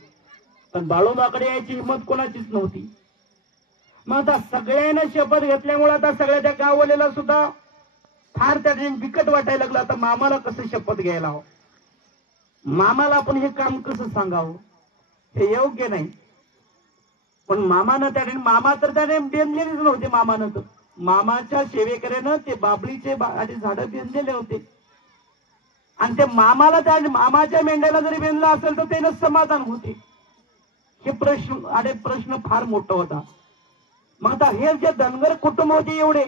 पण बाळूमाकडे यायची हिंमत कोणाचीच नव्हती. मग आता सगळ्यांना शपथ घेतल्यामुळे आता सगळ्या त्या गाववाल्याला सुद्धा फार त्या बिकट वाटायला लागलं. आता मामाला कसं शपथ घ्यायला हवं, मामाला आपण हे काम कसं सांगावं, हे योग्य नाही. पण मामानं त्याने, मामा तर त्याने बेंदलेलेच नव्हते. मामानं तर मामाच्या सेवेकऱ्यानं ते बाबळीचे आणि झाडं बेंदलेले होते आणि ते मामाला, त्या मामाच्या मेंढ्याला जरी बेंदला असेल तर त्यानं समाधान होते. हे प्रश्न फार मोठा होता. मग आता हे जे धनगर कुटुंब होते एवढे,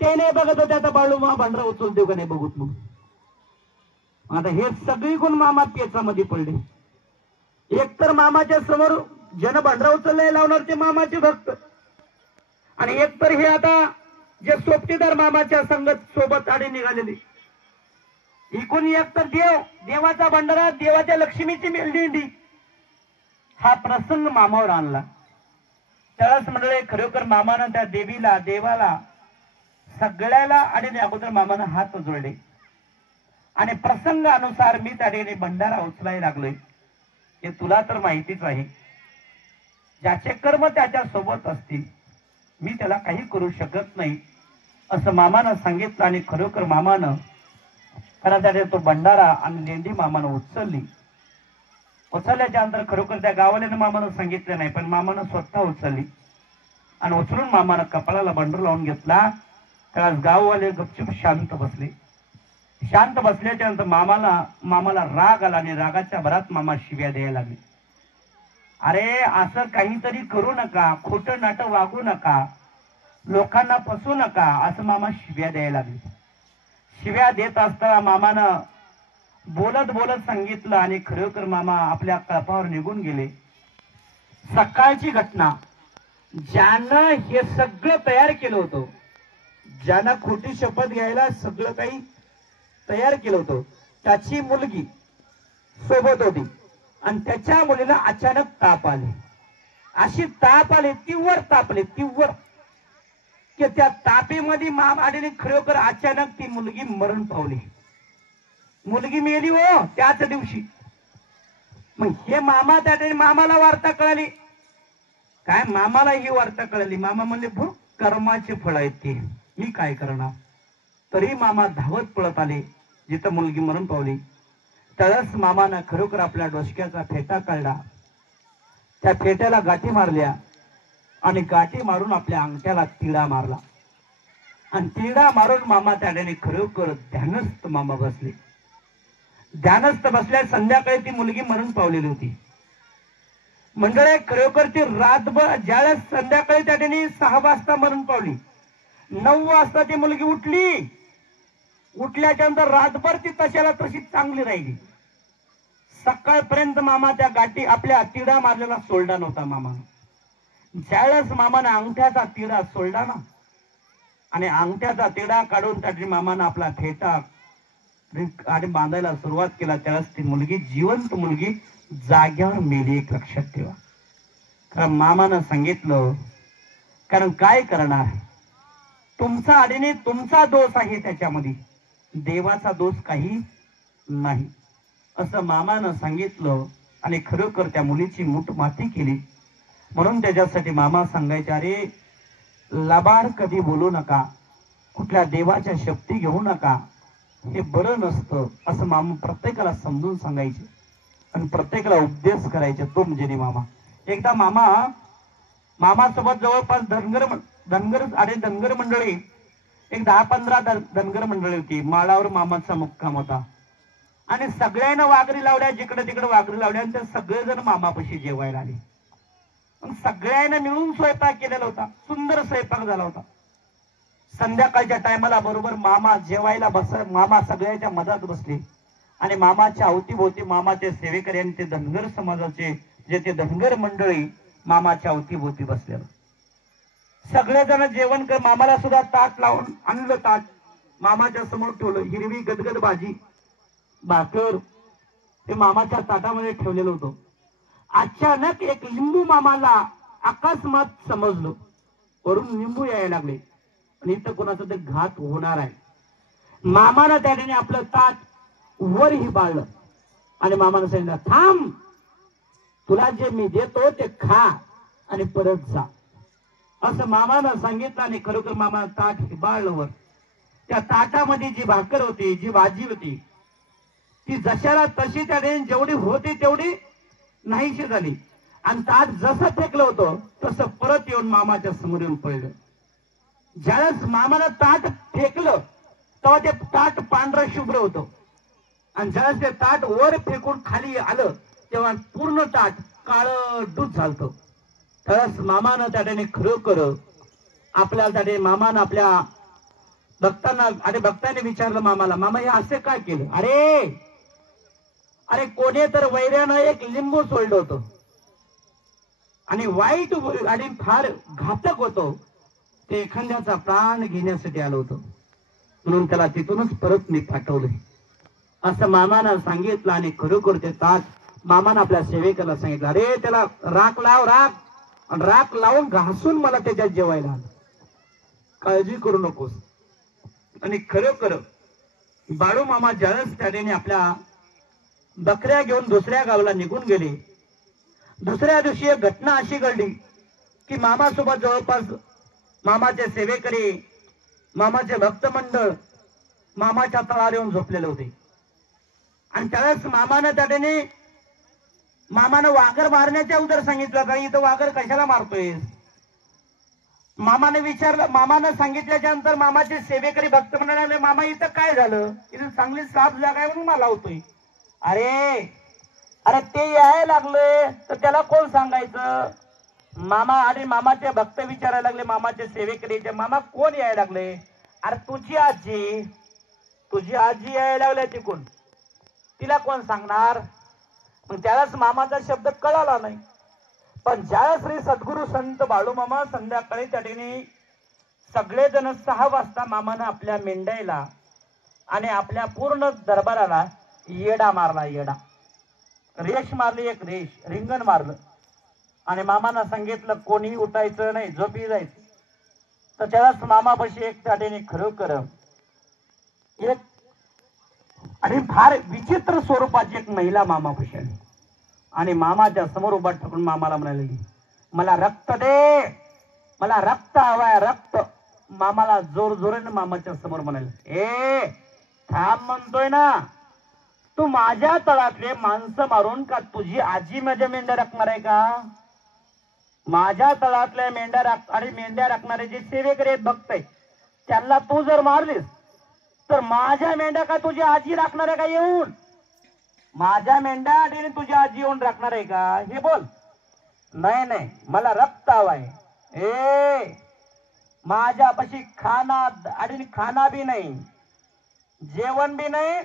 ते नाही बघत होते आता बाळूमा भंडारा उचलतो का नाही बघत. मग आता हे सगळी गुण मामा पेचामध्ये पडले. एकतर मामाच्या समोर जन भंडारा उचलले लावणार ते मामाचे भक्त, आणि एकतर हे आता जे सोबतीदार मामाच्या संगत सोबत आडे निघालेले. इकून एकतर देवाचा भंडारा, देवाच्या लक्ष्मीची मेंढी, हा प्रसंग मामावर आणला. त्यावेळेस मंडळी खरोखर मामानं त्या देवाला सगळ्याला आणि अगोदर मामानं हात जोडले आणि प्रसंगानुसार मी त्या ठिकाणी भंडारा उचलायला लागलोय. हे तुला तर माहितीच आहे, ज्याचे कर्म त्याच्या सोबत असतील मी त्याला काही करू शकत नाही असं मामानं सांगितलं. आणि खरोखर मामानं खरं तो भंडारा आणि लेंडी मामानं उचलली. उचलल्याच्या नंतर खरोखर त्या गावाल्यानं मामानं सांगितलं नाही, पण मामानं स्वतः उचलली आणि उचलून मामानं कपाळाला बंडर लावून घेतला. त्यावेळेस गाववाले गपचूप शांत बसले. शांत बसल्याच्या नंतर मामाला राग आला आणि रागाच्या भरात मामा शिव्या द्यायला लागले. अरे असं काहीतरी करू नका, खोटं नाटक वागू नका, लोकांना फसवू नका, असं मामा शिव्या द्यायला लागले. शिव्या देत असताना मामानं बोलत बोलत सांगितलं आणि खरोखर मामा आपल्या कळपावर निघून गेले. सकाळची घटना. ज्यानं हे सगळं तयार केलं होतं, ज्यानं खोटी शपथ घ्यायला सगळं काही तयार केलं होतं, त्याची मुलगी सोबत होती आणि त्याच्या मुलीला अचानक ताप आले. अशी ताप आली, तीव्र ताप आली, तीव्र, की त्या तापेमध्ये मामाने खरोखर अचानक ती मुलगी मरण पावली. मुलगी मेली हो त्याच दिवशी. मग हे मामा त्या मामाला वार्ता कळाली. काय मामाला ही वार्ता कळाली. मामा म्हणले भो कर्माचे फळ आहेत ते, मी काय करणार. तरी मामा धावत पळत आले जिथं मुलगी मरण पावली. त्यावेळेस मामानं खरोखर आपल्या डोसक्याचा फेटा काढला. त्या फेट्याला गाठी मारल्या आणि गाठी मारून आपल्या अंगठ्याला तिडा मारला आणि तिडा मारून मामा त्याने खरोखर ध्यानस्थ मामा बसले. ध्यानस्थ बसल्या. संध्याकाळी ती मुलगी मरण पावलेली होती. मंडळी खरोखर ती रातभर, ज्यावेळेस संध्याकाळी त्याने 6 वाजता मरण पावली, 9 वाजता ती मुलगी उठली. उठल्याच्या नंतर रातभर ती तशाला तशी चांगली राहिली. सकाळपर्यंत मामा त्या गाठी आपल्या तिडा मारलेला सोडला नव्हता मामानं. ज्यावेळेस मामानं अंगठ्याचा तिडा सोडला ना आणि अंगठ्याचा तिडा काढून त्याची मामानं आपला फेटा आणि बांधायला सुरुवात केला, त्यावेळेस ती मुलगी, जिवंत मुलगी, जाग्यावर मेली. एक लक्षात ठेवा. कारण मामानं सांगितलं, कारण काय करणार, तुमचा अडीने तुमचा दोष आहे, त्याच्यामध्ये देवाचा दोष काही नाही, असं मामानं सांगितलं. आणि खरोखर त्या मुलीची मूठ माती केली. म्हणून त्याच्यासाठी मामा सांगायचे, अरे लबाड कधी बोलू नका, कुठल्या देवाच्या शक्ती घेऊ नका, हे बरं नसतं, असं मामा प्रत्येकाला समजून सांगायचे आणि प्रत्येकाला उपदेश करायचे. तो म्हणजे मामा. एकदा मामासोबत जवळपास धनगर मंडळी, एक 10-15 धनगर मंडळी होती. माळावर मामाचा मुक्काम होता आणि सगळ्यांना वाघरी लावल्या, जिकडे तिकडे वाघरी लावल्या आणि ते सगळेजण मामापाशी जेवायला आले. मग सगळ्यांना मिळून स्वयंपाक केलेला होता. सुंदर स्वयंपाक झाला होता. संध्याकाळच्या टायमाला बरोबर मामा जेवायला मामा सगळ्याच्या मधात बसले आणि मामाच्या अवतीभोवती मामाचे सेवेकरी आणि ते धनगर समाजाचे जे ते धनगर मंडळी मामाच्या अवतीभोवती बसले. सगळेजण जेवण कर, मामाला सुद्धा ताट लावून आणलं. ताट मामाच्या समोर ठेवलं. हिरवी गदगद भाजी, भाकर ते मामाच्या ताटामध्ये ठेवलेलं होतं. अचानक एक लिंबू मामाला अकस्मात समजलं. वरून लिंबू यायला लागले आणि इथं कोणाचा तरी घात होणार आहे. मामानं त्याने आपलं ताट वर हिबाळलं आणि मामानं सांगितलं, थांब, तुला जे मी देतो ते खा आणि परत जा, असं मामानं सांगितलं. आणि खरोखर मामा ताट हिबाळलं वर. त्या ताटामध्ये जी भाकर होती, जी भाजी होती, ती जशाला तशी त्याने जेवढी होती तेवढी नाहीशी झाली आणि ताट जसं फेकलं होतं तसं परत येऊन मामाच्या समोर येऊन पडलं. ज्यावेळेस मामानं ताट फेकलं तेव्हा ते ताट पांढरं शुभ्र होतं आणि ज्यावेळेस ते ताट वर फेकून खाली आलं तेव्हा पूर्ण ताट काळं डूब झालं. त्यावेळेस मामानं त्याने खरोखर आपल्याला त्याने मामानं आपल्या भक्तांना आणि भक्तांनी विचारलं मामाला, मामा हे असे काय केलं. अरे कोणी तर वैऱ्यानं एक लिंबू सोडलं होतं आणि वाईट आणि फार घातक होतं, ते एखाद्याचा प्राण घेण्यासाठी आलं होतं, म्हणून त्याला तिथूनच परत मी पाठवलं, असं मामानं सांगितलं. आणि खरोखर ते ताट मामानं आपल्या सेवेकाला सांगितलं, अरे त्याला राख लाव, राख लावून घासून मला त्याच्यात जेवायला आलं, काळजी करू नकोस. आणि खरोखर बाळू मामा ज्यावेळेस त्याने आपल्या बकऱ्या घेऊन दुसऱ्या गावाला निघून गेले. दुसऱ्या दिवशी एक घटना अशी घडली की मामासोबत जवळपास मामाचे सेवेकरी, मामाचे भक्त मंडळ मामाच्या तळावर येऊन झोपलेले होते. आणि त्यावेळेस मामानं वाघर मारण्याच्या अगोदर सांगितलं, काही इथं वाघर कशाला मारतोय. मामाने विचारलं, मामानं सांगितल्याच्या नंतर मामाचे सेवेकरी भक्त म्हणाले, मामा इथं काय झालं, इथं चांगली साफ जागा आहे म्हणून मला लावतोय. अरे अरे ते यायला लागले तर त्याला कोण सांगायचं? मामा आणि मामाचे भक्त विचारायला लागले, मामाचे सेवेकरीचे, मामा कोण यायला लागले? अरे तुझी आजी यायला लागल्या तिकून, तिला कोण सांगणार? मग त्यालाच मामाचा शब्द कळाला नाही. पण ज्या श्री सद्गुरु संत बाळूमामा संध्याकाळी त्या ठिकाणी सगळेजण 6 वाजता मामानं आपल्या मेंढ्याला आणि आपल्या पूर्ण दरबाराला येडा मारला. येडा रेष मारली, एक रेष रिंगण मारलं आणि मामानं सांगितलं कोणी उठायचं नाही, झोपी जायचं. तर त्यालाच मामापाशी एक त्या ठिकाणी खरोखर एक आणि फार विचित्र स्वरूपाची एक महिला मामापाशी आली आणि मामाच्या समोर उभा ठेवून मामाला म्हणाली, मला रक्त दे, मला रक्त हवाय, रक्त. मामाला जोर जोराने मामाच्या समोर म्हणाले, ए थांब म्हणतोय ना, तू माझ्या तळातले माणसं मारून का तुझी आजी माझ्या मेंढ्या राखणार आहे का? माझ्या तळातल्या मेंढ्या राखणारे जे सेवेकरी आहेत, भक्त आहेत, त्यांना तू जर मारलीस तर माझ्या मेंढ्या का तुझी आजी राखणार आहे का? येऊन माझ्या मेंढ्या आणि तुझी आजी येऊन राखणार आहे का? हे बोल. नाही नाही, मला रक्त हवाय. ए माझ्यापाशी खाना बी नाही, जेवण बी नाही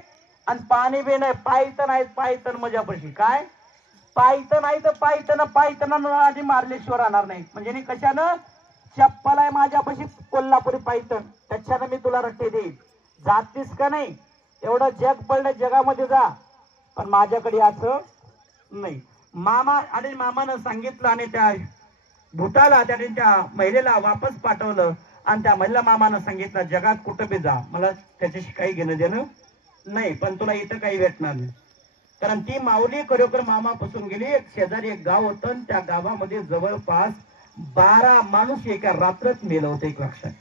आणि पाणी बी नाही. पायत नाही, पायतन माझ्यापाशी काय पायत नाही तर पायतन आधी मारल्याशिवाय राहणार नाही. म्हणजे कशानं? चप्पल आहे माझ्यापाशी कोल्हापुरी पायतन, त्याच्यानं मी तुला रट्टे देईन. जातीस का नाही? एवढं जग पडलं, जगामध्ये जा, पण माझ्याकडे असं नाही. मामानं सांगितलं आणि त्या भूताला त्या महिलेला वापस पाठवलं आणि त्या महिला मामानं सांगितलं, जगात कुठं बी जा, मला त्याच्याशी काही घेणं देणं नाही, पण तुला इथं काही भेटणार नाही. कारण ती माऊली खरोखर मामापासून गेली. एक शेजारी एक गाव होतं, त्या गावामध्ये जवळपास 12 माणूस एका रात्रात मेलं होतं. एक लक्षात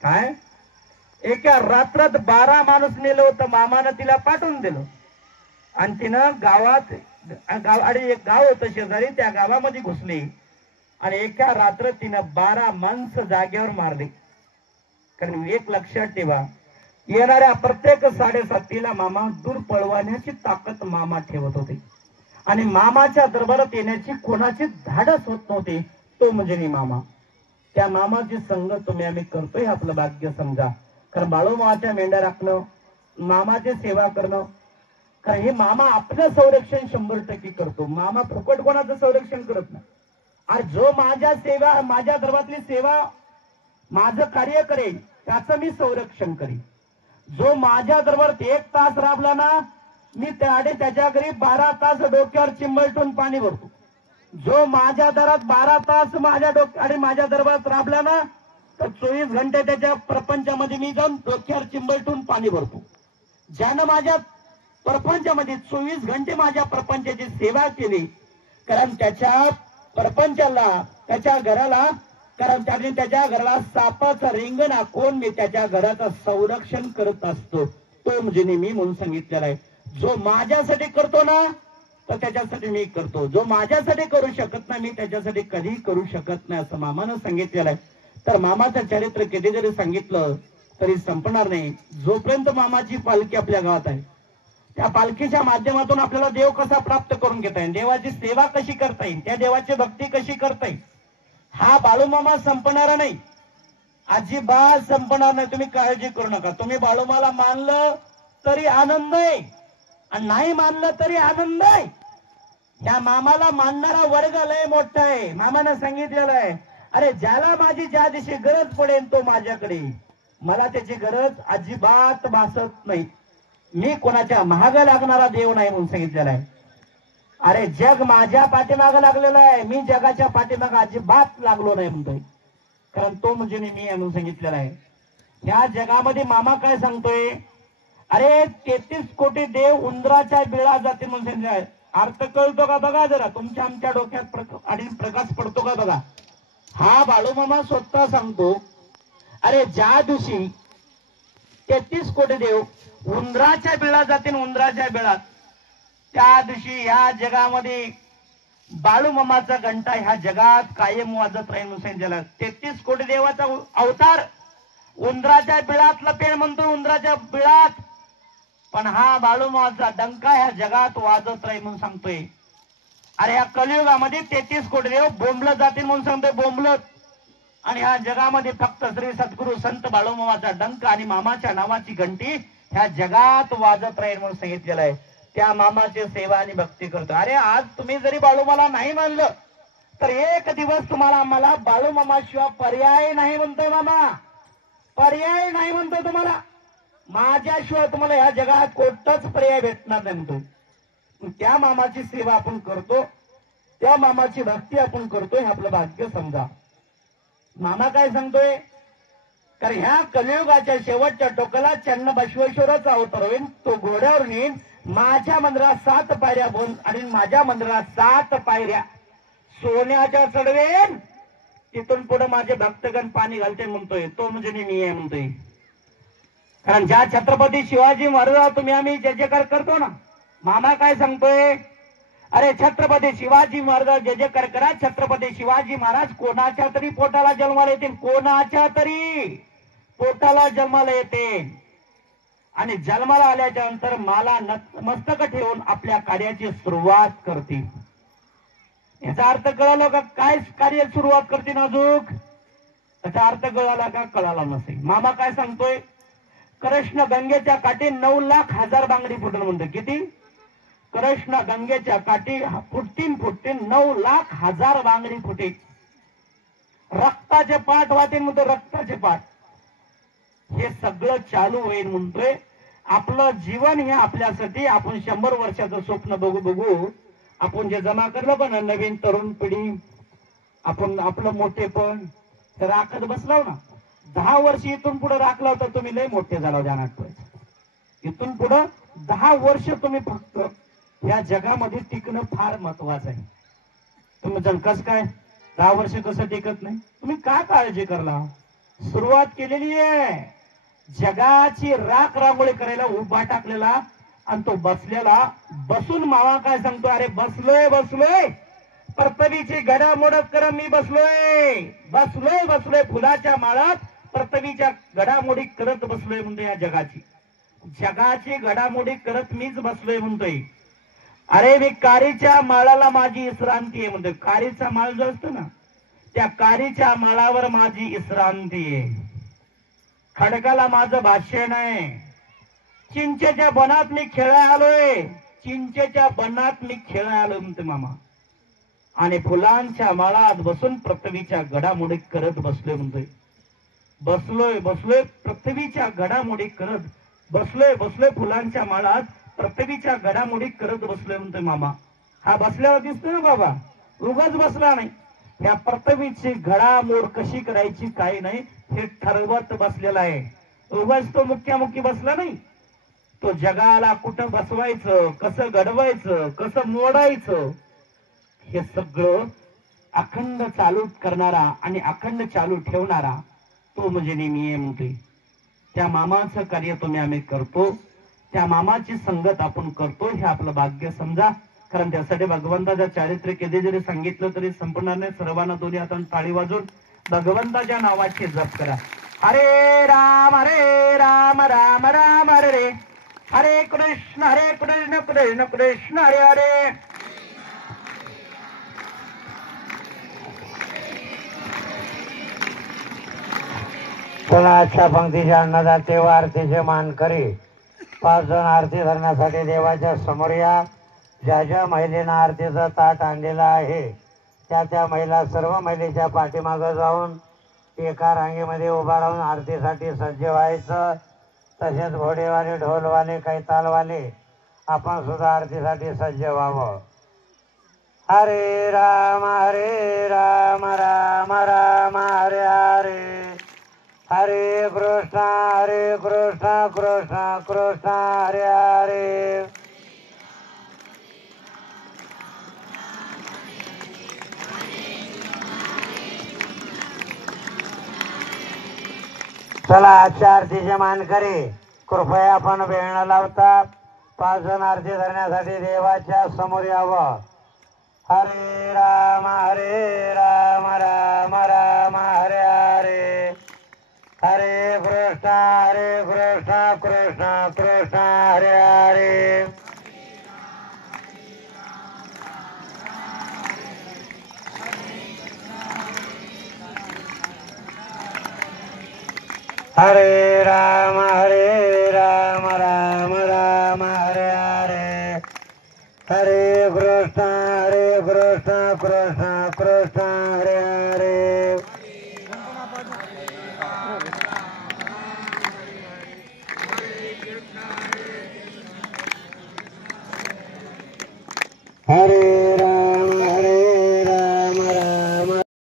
काय? एका रात्रात 12 माणूस मेलं होतं. मामानं तिला पाठवून दिलं आणि तिनं एक गाव होतं शेजारी, त्या गावामध्ये घुसली आणि एका रात्र तिनं 12 माणसं जागेवर मारली. कारण एक लक्षात ठेवा, येणाऱ्या प्रत्येक 7:30 मामा दूर पळवण्याची ताकद मामा ठेवत होते आणि मामाच्या दरबारात येण्याची कोणाची धाडस होत नव्हते, तो म्हणजे मामा. त्या मामाची संगत तुम्ही आम्ही करतोय, आपलं भाग्य समजा. कारण बाळूमामाच्या मेंढ्या राखणं, मामाची सेवा करणं, कारण हे मामा आपलं संरक्षण 100% करतो. मामा फुकट कोणाचं संरक्षण करत नाही. आणि जो माझ्या दरबारातली सेवा, माझं कार्य करेल, त्याचं मी संरक्षण करेन. जो माझ्या दरबारात 1 तास राबला ना, मी त्याच्या घरी 12 तास डोक्यावर चिंबलटून पाणी भरतो. जो माझ्या दरात 12 तास माझ्या दरबारात राबला ना, तर 24 घंटे त्याच्या प्रपंचामध्ये मी जाऊन डोक्यावर चिंबलटून पाणी भरतो. ज्यानं माझ्या प्रपंचामध्ये 24 घंटे माझ्या प्रपंचाची सेवा केली, कारण त्याच्या प्रपंचाला, त्याच्या घराला, कारण त्याच्या घराला सापाचं रिंगण आखून मी त्याच्या घराचं संरक्षण करत असतो. तो म्हणजे मी म्हणून सांगितलेला आहे. जो माझ्यासाठी करतो ना, तर त्याच्यासाठी मी करतो. जो माझ्यासाठी करू शकत नाही, मी त्याच्यासाठी कधी करू शकत नाही, असं मामानं सांगितलेलं आहे. तर मामाचं चरित्र किती जरी सांगितलं तरी संपणार नाही. जोपर्यंत मामाची पालखी आपल्या गावात आहे, त्या पालखीच्या माध्यमातून आपल्याला देव कसा प्राप्त करून घेता येईल, देवाची सेवा कशी करता येईल, त्या देवाची भक्ती कशी करता येईल, हा बाळूमामा संपणारा नाही, अजिबात संपणार नाही. तुम्ही काळजी करू नका. तुम्ही बाळूमाला मानलं तरी आनंद आहे आणि नाही मानलं तरी आनंद आहे. त्या मामाला मानणारा वर्ग लय मोठा आहे. मामानं सांगितलेलं आहे, अरे ज्याला माझी ज्या दिवशी गरज पडेल तो माझ्याकडे, मला त्याची गरज अजिबात भासत नाही. मी कोणाच्या महाग लागणारा देव नाही म्हणून सांगितलेला आहे. अरे जग माझ्या पाठीमागं लागलेलं आहे, मी जगाच्या पाठीमागं अजिबात लागलो नाही म्हणतोय. कारण तो म्हणजे मी म्हणून सांगितलेला आहे. या जगामध्ये मामा काय सांगतोय, अरे 33 कोटी देव उंदराच्या बिळा जातील म्हणून सांगितलं आहे. अर्थ कळतो का बघा जरा, तुमच्या आमच्या डोक्यात आणि प्रकाश पडतो का बघा. हा बाळूमामा स्वतः सांगतो, अरे ज्या दिवशी 33 कोटी देव उंदराच्या बिळा जातील, उंदराच्या बिळात, त्या दिवशी या जगामध्ये बाळूमामाचा घंटा ह्या जगात कायम वाजत राहील म्हणून सांगितलं. 33 कोटी देवाचा अवतार उंदराच्या बिळात लपेल म्हणतो. उंदराच्या बिळात पण हा बाळूमामाचा डंका ह्या जगात वाजत राहील म्हणून सांगतोय. अरे ह्या कलियुगामध्ये 33 कोटी देव बोंबलत जातील म्हणून सांगतोय, बोंबलत. आणि ह्या जगामध्ये फक्त श्री सद्गुरु संत बाळूमामाचा डंका आणि मामाच्या नावाची घंटी ह्या जगात वाजत राहील म्हणून सांगितलेलं आहे. त्या मामाची सेवा आणि भक्ती करतो. अरे आज तुम्ही जरी बाळूमाला नाही मानलं तर एक दिवस तुम्हाला आम्हाला बाळूमामाशिवाय पर्याय नाही म्हणतोय मामा, पर्याय नाही म्हणतोय तुम्हाला. माझ्याशिवाय तुम्हाला ह्या जगात कोणताच पर्याय भेटणार नाही म्हणतोय. त्या मामाची सेवा आपण करतो, त्या मामाची भक्ती आपण करतोय, हे आपलं भाग्य समजा. मामा काय सांगतोय, कारण ह्या कलियुगाच्या शेवटच्या टोकाला चन्न बसवेश्वराचा अवतार होईल. तो घोड्यावर नेईन, माझ्या मंदिरात 7 पायऱ्या बोल आणि माझ्या मंदिरात 7 पायऱ्या सोन्याच्या चढवेन. तिथून पुढे माझे भक्तगण पाणी घालते म्हणतोय, तो म्हणजे मी आहे म्हणतोय. कारण ज्या छत्रपती शिवाजी महाराज तुम्ही आम्ही जय जयकार करतो ना, मामा काय सांगतोय, अरे छत्रपती शिवाजी महाराज जय जयकार करा. छत्रपती शिवाजी महाराज कोणाच्या तरी पोटाला जन्माला येतील, कोणाच्या तरी पोटाला जन्माला येते. आणि जन्माला आल्याच्या नंतर मला मस्तक ठेवून आपल्या कार्याची सुरुवात करतील. याचा अर्थ कळाला का, काय कार्य सुरुवात करते नाजूक, त्याचा अर्थ कळाला का, कळाला नसेल. मामा काय सांगतोय, कृष्ण गंगेच्या काठी 9,00,000 बांगडी फुटल म्हणतो. किती? कृष्ण गंगेच्या काठी फुटतीन 9,00,000 बांगडी फुटे. रक्ताचे पाठ वाटेल म्हणतो, रक्ताचे पाठ. हे सगळं चालू होईल म्हणतोय. आपलं जीवन हे आपल्यासाठी आपण 100 वर्षाचं स्वप्न बघू बघू आपण जे जमा करलं पण नवीन तरुण पिढी, आपण आपलं मोठेपण तर राखत बसलाव ना. 10 वर्ष इथून पुढे राखला होता तुम्ही, लय मोठे झाला ध्यानात. इथून पुढे 10 वर्ष तुम्ही फक्त या जगामध्ये टिकणं फार महत्वाचं आहे. तुम्ही जण कस काय 10 वर्ष कसं टिकत नाही, तुम्ही का काळजी करला. सुरुवात केलेली आहे, जगाची राख रांगोळी करायला उभा टाकलेला आणि तो बसलेला. बसून मावा काय सांगतो, अरे बसलोय बसलोय पृथ्वीची घडामोड कर, मी बसलोय बसलोय बसलोय फुलाच्या माळात पृथ्वीच्या घडामोडी करत बसलोय म्हणतोय. या जगाची घडामोडी करत मीच बसलोय म्हणतोय. अरे मी कारीच्या माळाला माझी विश्रांती आहे म्हणतोय. कारीचा माळ जो असतो ना, त्या कारीच्या माळावर माझी विश्रांती आहे. खडकाला माझं भाष्य नाही. चिंचेच्या बनात मी खेळायला आलोय, चिंचेच्या बनात मी खेळायला आलोय म्हणते मामा. आणि फुलांच्या माळात बसून पृथ्वीच्या घडामोडी करत बसलोय म्हणतोय. बसलोय बसलोय पृथ्वीच्या घडामोडी करत बसलोय बसलोय फुलांच्या माळात पृथ्वीच्या घडामोडी करत बसलोय म्हणतोय मामा. हा बसल्यावर दिसतोय ना बाबा, उगाच बसला नाही. या पृथ्वीची घडामोड कशी करायची काही नाही, हे ठरवत बसलेला आहे. उगाच तो मुख्यामुखी बसला नाही. तो जगाला कुठं बसवायचं, कसं घडवायचं, कसं मोडायचं, हे सगळं अखंड चालू करणारा आणि अखंड चालू ठेवणारा तो म्हणजे नेहमी आहे म्हणतोय. त्या मामाचं कार्य तुम्ही आम्ही करतो, त्या मामाची संगत आपण करतो, हे आपलं भाग्य समजा. कारण त्यासाठी भगवंताच्या चारित्र्य कधी जरी सांगितलं तरी संपणार नाही. सर्वांना दोन्ही हातांनी टाळी वाजून भगवंताच्या नावाचे जप करा. हरे राम राम राम हरे हरे कृष्ण कृष्ण कृष्ण हरे हरे. चला आजच्या पंक्तीच्या अन्नदाते व आरतीचे मानकरी 5 जण आरती धरण्यासाठी देवाच्या समोर या. ज्या ज्या महिलेनं आरतीचं ताट आणलेलं आहे त्या महिला सर्व महिलेच्या पाठीमागं जाऊन एका रांगेमध्ये उभा राहून आरतीसाठी सज्ज व्हायचं. तसेच घोडेवाले, ढोलवाले, काही तालवाले आपण सुद्धा आरतीसाठी सज्ज व्हावं. हरे राम राम राम हरे हरे. हरे कृष्ण कृष्ण कृष्ण हरे हरे. चला आजच्या आरतीचे मानकरी कृपया आपण वेळ न लावता 5 जण आरती धरण्यासाठी देवाच्या समोर यावं. हरे राम राम राम हरे हरे. हरे कृष्ण कृष्ण कृष्ण हरे हरे. हरे कृष्ण कृष्ण कृष्ण हरे हरे हरे